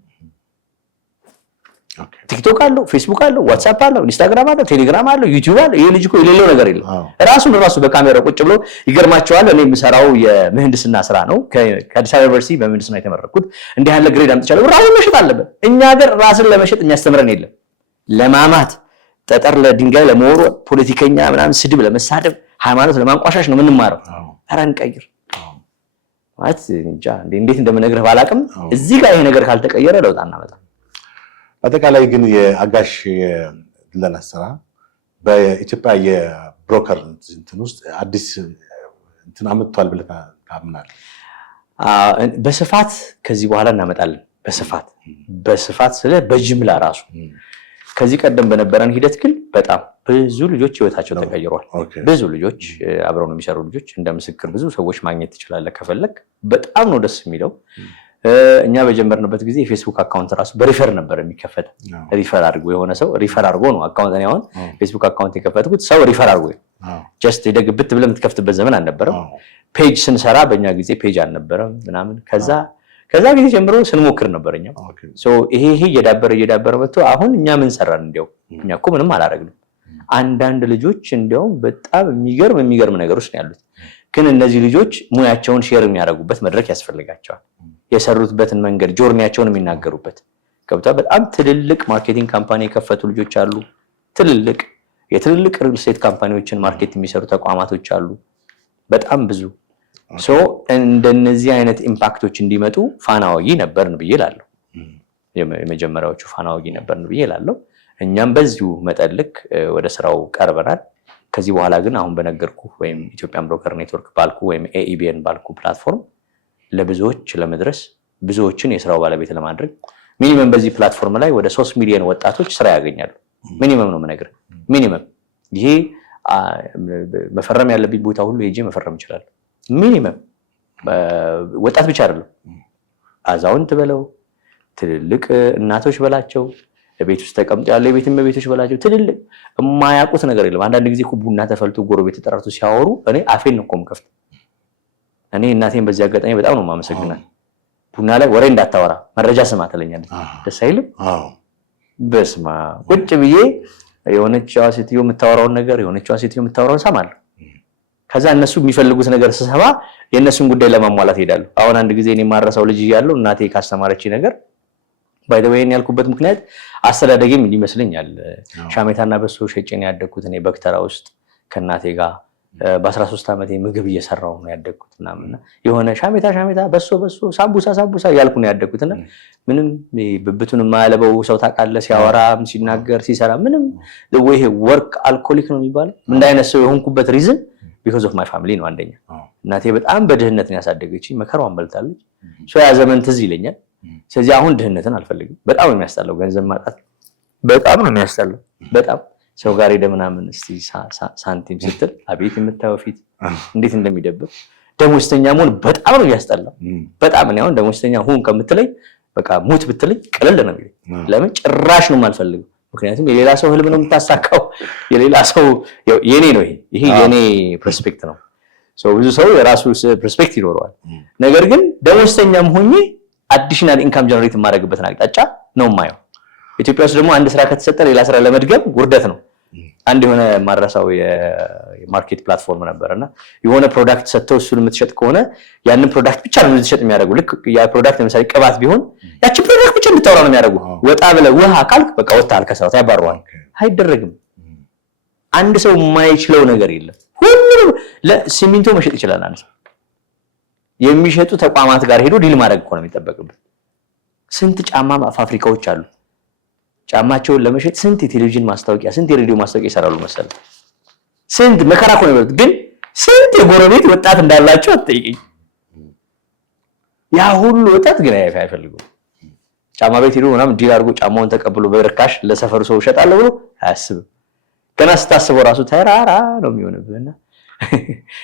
ቲክቶክ አለው፣ ፌስቡክ አለው፣ ዋትስአፕ አለው፣ ኢንስታግራም አለው፣ ቴሌግራም አለው፣ ዩቲዩብ አለው። ይሄ ልጅ እኮ የሌለው ነገር የለም። ራሱ በካሜራ ቁጭ ብሎ ይገርማቸዋል። እኔ የምሰራው የምህንድስና ስራ ነው። ከአዲስ አበባ ዩኒቨርሲቲ በምህንድስና የተመረኩት እንዲህ ያለ ግሬድ አምጥቻለሁ። ራሱን መሸጥ አለበት። እኛ ሀገር ራስን ለመሸጥ የሚያስተምረን የለም። ለማማት፣ ጠጠር ለድንጋይ ለመወርወር፣ ፖለቲከኛ ምናምን ስድብ ለመሳደብ፣ ሃይማኖት ለማንቋሻሽ ነው የምንማረው። ኧረ እንቀይር ማለት እንጃ እንዴት እንደምነግርህ ባላቅም እዚህ ጋር ይሄ ነገር ካልተቀየረ ለውጥ አናመጣም። አጠቃላይ ግን የአጋሽ የድለላ ስራ በኢትዮጵያ የብሮከር እንትን ውስጥ አዲስ እንትን አመጥቷል ብለህ ታምናለህ? በስፋት ከዚህ በኋላ እናመጣለን። በስፋት ስለ በጅምላ ራሱ ከዚህ ቀደም በነበረን ሂደት ግን በጣም ብዙ ልጆች ህይወታቸው ተቀይሯል። ብዙ ልጆች አብረው ነው የሚሰሩ ልጆች እንደ ምስክር ብዙ ሰዎች ማግኘት ትችላለህ ከፈለክ። በጣም ነው ደስ የሚለው። እኛ በጀመርንበት ጊዜ የፌስቡክ አካውንት ራሱ በሪፈር ነበር የሚከፈት። ሪፈር አድርጎ የሆነ ሰው ሪፈር አድርጎ ነው አካውንት እኔ አሁን ፌስቡክ አካውንት የከፈትኩት ሰው ሪፈር አድርጎ ጀስት ይደግብት ብለህ የምትከፍትበት ዘመን አልነበረም። ፔጅ ስንሰራ በእኛ ጊዜ ፔጅ አልነበረም ምናምን። ከዛ ጊዜ ጀምሮ ስንሞክር ነበርኛ። ይሄ እየዳበረ መጥቶ አሁን እኛ ምን ሰራን? እንዲያው እኛ እኮ ምንም አላደረግንም። አንዳንድ ልጆች እንዲያውም በጣም የሚገርም ነገሮች ነው ያሉት። ግን እነዚህ ልጆች ሙያቸውን ሼር የሚያደርጉበት መድረክ ያስፈልጋቸዋል። የሰሩትበትን መንገድ ጆርኒያቸውን የሚናገሩበት ገብታ በጣም ትልልቅ ማርኬቲንግ ካምፓኒ የከፈቱ ልጆች አሉ። የትልልቅ ሪል ስቴት ካምፓኒዎችን ማርኬት የሚሰሩ ተቋማቶች አሉ። በጣም ብዙ እንደነዚህ አይነት ኢምፓክቶች እንዲመጡ ፋና ወጊ ነበርን ብዬ እላለሁ። የመጀመሪያዎቹ ፋና ወጊ ነበርን ብዬ እላለሁ። እኛም በዚሁ መጠን ልክ ወደ ስራው ቀርበናል። ከዚህ በኋላ ግን አሁን በነገርኩ ወይም ኢትዮጵያን ብሮከር ኔትወርክ ባልኩ ወይም ኤኢቢኤን ባልኩ ፕላትፎርም ለብዙዎች ለመድረስ ብዙዎችን የስራው ባለቤት ለማድረግ ሚኒመም በዚህ ፕላትፎርም ላይ ወደ 3 ሚሊዮን ወጣቶች ስራ ያገኛሉ። ሚኒመም ነው የምነግርህ። ሚኒመም ይሄ መፈረም ያለብኝ ቦታ ሁሉ ሄጄ መፈረም ይችላል። ሚኒመም ወጣት ብቻ አይደለም፣ አዛውንት በለው ትልልቅ እናቶች በላቸው ቤት ውስጥ ተቀምጠው ያለው የቤት እመቤቶች በላቸው ትልልቅ የማያውቁት ነገር የለም። አንዳንድ ጊዜ እኮ ቡና ተፈልቶ ጎረቤት ተጠራርቶ ሲያወሩ እኔ አፌን ነው እኮ የምከፍት። እኔ እናቴን በዚህ አጋጣሚ በጣም ነው የማመሰግናት። ቡና ላይ ወሬ እንዳታወራ መረጃ ስማ ትለኛለች። ደስ አይልም? በስማ ቁጭ ብዬ የሆነችዋ ሴትዮ የምታወራውን ነገር የሆነችዋ ሴትዮ የምታወራውን ሰማለሁ። ከዛ እነሱ የሚፈልጉት ነገር ስሰማ የእነሱን ጉዳይ ለማሟላት ሄዳለሁ። አሁን አንድ ጊዜ እኔ የማረሳው ልጅ እያለሁ እናቴ ካስተማረች ነገር ባይ ዘ ወይ ያልኩበት ምክንያት አስተዳደጌም ይመስለኛል። ሻሜታና በሶ ሸጬ ነው ያደግኩት እኔ በክተራ ውስጥ ከእናቴ ጋር በ13 ዓመቴ ምግብ እየሰራሁ ነው ያደግኩት ምናምን። የሆነ ሻሜታ በሶ ሳምቡሳ እያልኩ ነው ያደግኩትና ምንም ብብቱን የማያለበው ሰው ታውቃለህ፣ ሲያወራም ሲናገር ሲሰራ ምንም ወይ ወርክ አልኮሊክ ነው የሚባለው ምን አይነት ሰው የሆንኩበት ሪዝን because of my family ነው። አንደኛ እናቴ በጣም በድህነት ነው ያሳደገችኝ፣ መከራዋን በልታለች። ያ ዘመን ትዝ ይለኛል። ስለዚህ አሁን ድህነትን አልፈልግም። በጣም ነው የሚያስጠላው ገንዘብ ማጣት፣ በጣም ነው የሚያስጠላው በጣም። ሰው ጋር ሄደ ምናምን እስቲ ሳንቲም ስትል አቤት የምታየው ፊት እንዴት እንደሚደብር። ደሞዝተኛ መሆን በጣም ነው ያስጠላው። በጣም እኔ አሁን ደሞዝተኛ ሁን ከምትለኝ በቃ ሙት ብትለኝ ቀለል ነው የሚለኝ። ለምን ጭራሽ ነው የማልፈልገው። ምክንያቱም የሌላ ሰው ህልም ነው የምታሳካው። የሌላ ሰው የኔ ነው ይሄ የኔ ፐርስፔክት ነው። ብዙ ሰው የራሱ ፐርስፔክት ይኖረዋል። ነገር ግን ደሞዝተኛም ሆኜ አዲሽናል ኢንካም ጀነሬት የማደርግበትን አቅጣጫ ነው የማየው። ኢትዮጵያ ውስጥ ደግሞ አንድ ስራ ከተሰጠ ሌላ ስራ ለመድገም ውርደት ነው። አንድ የሆነ ማድረሳው የማርኬት ፕላትፎርም ነበርና የሆነ ፕሮዳክት ሰጥተው እሱን የምትሸጥ ከሆነ ያንን ፕሮዳክት ብቻ ነው የምትሸጥ የሚያደርጉ። ልክ ያ ፕሮዳክት ለምሳሌ ቅባት ቢሆን ያቺ ፕሮዳክት ብቻ እንድታወራ ነው የሚያደርጉ። ወጣ ብለህ ውሃ ካልክ በቃ ወጣ ከስራው ያባረዋል። አይደረግም። አንድ ሰው የማይችለው ነገር የለም። ሁሉም ለሲሚንቶ መሸጥ ይችላል። አንድ ሰው የሚሸጡ ተቋማት ጋር ሄዶ ዲል ማድረግ እኮ ነው የሚጠበቅበት። ስንት ጫማ ፋብሪካዎች አሉ። ጫማቸውን ለመሸጥ ስንት የቴሌቪዥን ማስታወቂያ ስንት የሬዲዮ ማስታወቂያ ይሰራሉ መሰለህ። ስንት መከራ እኮ ነው። ግን ስንት የጎረቤት ወጣት እንዳላቸው አትጠይቀኝ። ያ ሁሉ ወጣት ግን አይፈልጉም። ጫማ ቤት ሄዶ ምናምን ዲል አድርጎ ጫማውን ተቀብሎ በርካሽ ለሰፈሩ ሰው እሸጣለሁ ብሎ አያስብም። ገና ስታስበው ራሱ ተራራ ነው የሚሆንብህና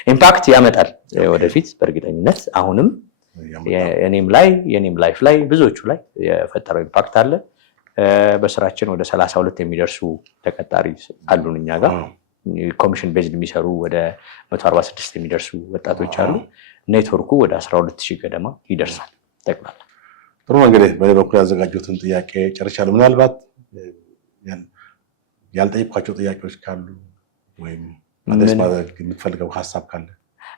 ኢምፓክት ያመጣል ወደፊት በእርግጠኝነት። አሁንም የኔም ላይፍ ላይ ብዙዎቹ ላይ የፈጠረው ኢምፓክት አለ። በስራችን ወደ 32 የሚደርሱ ተቀጣሪ አሉን እኛ ጋር። ኮሚሽን ቤዝድ የሚሰሩ ወደ 146 የሚደርሱ ወጣቶች አሉ። ኔትወርኩ ወደ 12000 ገደማ ይደርሳል ጠቅላላ። ጥሩ እንግዲህ በኔ በኩል ያዘጋጀሁትን ጥያቄ ጨርሻለሁ። ምናልባት ያልጠየኳቸው ጥያቄዎች ካሉ ወይም አዲስ ማድረግ የምትፈልገው ሀሳብ ካለ?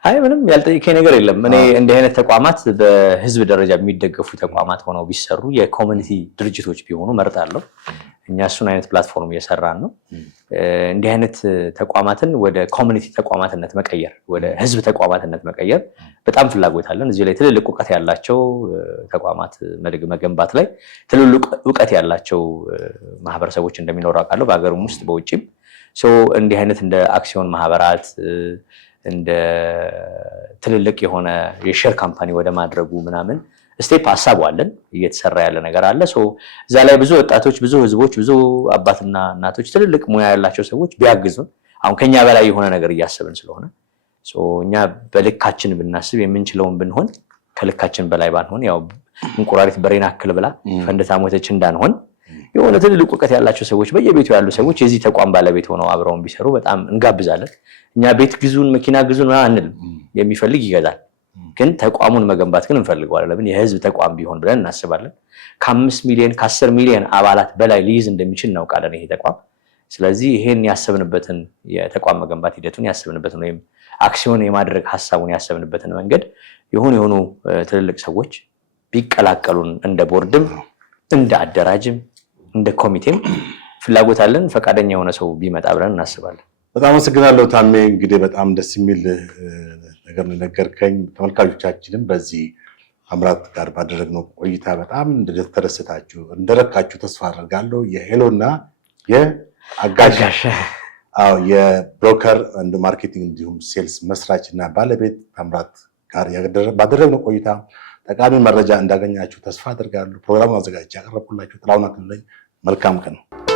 አይ ምንም ያልጠየቀኝ ነገር የለም። እኔ እንዲህ አይነት ተቋማት በህዝብ ደረጃ የሚደገፉ ተቋማት ሆነው ቢሰሩ የኮሚኒቲ ድርጅቶች ቢሆኑ መርጣለሁ። እኛ እሱን አይነት ፕላትፎርም እየሰራን ነው። እንዲህ አይነት ተቋማትን ወደ ኮሚኒቲ ተቋማትነት መቀየር፣ ወደ ህዝብ ተቋማትነት መቀየር በጣም ፍላጎት አለን። እዚህ ላይ ትልልቅ እውቀት ያላቸው ተቋማት መገንባት ላይ ትልልቅ እውቀት ያላቸው ማህበረሰቦች እንደሚኖሩ አውቃለሁ፣ በሀገርም ውስጥ በውጭም። እንዲህ አይነት እንደ አክሲዮን ማህበራት እንደ ትልልቅ የሆነ የሼር ካምፓኒ ወደ ማድረጉ ምናምን ስቴፕ ሀሳቡ አለን። እየተሰራ ያለ ነገር አለ። እዛ ላይ ብዙ ወጣቶች፣ ብዙ ህዝቦች፣ ብዙ አባትና እናቶች፣ ትልልቅ ሙያ ያላቸው ሰዎች ቢያግዙን፣ አሁን ከኛ በላይ የሆነ ነገር እያሰብን ስለሆነ እኛ በልካችን ብናስብ የምንችለውን ብንሆን ከልካችን በላይ ባንሆን፣ ያው እንቁራሪት በሬን አክል ብላ ፈንድታ ሞተች እንዳንሆን የሆነ ትልልቅ እውቀት ያላቸው ሰዎች በየቤቱ ያሉ ሰዎች የዚህ ተቋም ባለቤት ሆነው አብረውን ቢሰሩ በጣም እንጋብዛለን። እኛ ቤት ግዙን መኪና ግዙን አንልም። የሚፈልግ ይገዛል። ግን ተቋሙን መገንባት ግን እንፈልገዋለን። ለምን የህዝብ ተቋም ቢሆን ብለን እናስባለን። ከ5 ሚሊዮን ከ10 ሚሊዮን አባላት በላይ ሊይዝ እንደሚችል እናውቃለን ይሄ ተቋም። ስለዚህ ይሄን ያሰብንበትን የተቋም መገንባት ሂደቱን ያሰብንበትን ወይም አክሲዮን የማድረግ ሐሳቡን ያሰብንበትን መንገድ የሆኑ ትልልቅ ሰዎች ቢቀላቀሉን እንደ ቦርድም እንደ አደራጅም እንደ ኮሚቴም ፍላጎት አለን። ፈቃደኛ የሆነ ሰው ቢመጣ ብለን እናስባለን። በጣም አመሰግናለሁ ታሜ። እንግዲህ በጣም ደስ የሚል ነገር ነገርከኝ። ተመልካቾቻችንም በዚህ ታምራት ጋር ባደረግነው ቆይታ በጣም እንደተደሰታችሁ እንደረካችሁ ተስፋ አደርጋለሁ። የሄሎና የአጋዥ የብሮከር እንደ ማርኬቲንግ እንዲሁም ሴልስ መስራች እና ባለቤት ታምራት ጋር ባደረግነው ቆይታ ጠቃሚ መረጃ እንዳገኛችሁ ተስፋ አደርጋለሁ። ፕሮግራሙን አዘጋጅቼ ያቀረብኩላችሁ ጥላሁን አክሊሉ ነኝ። መልካም ቀን ነው።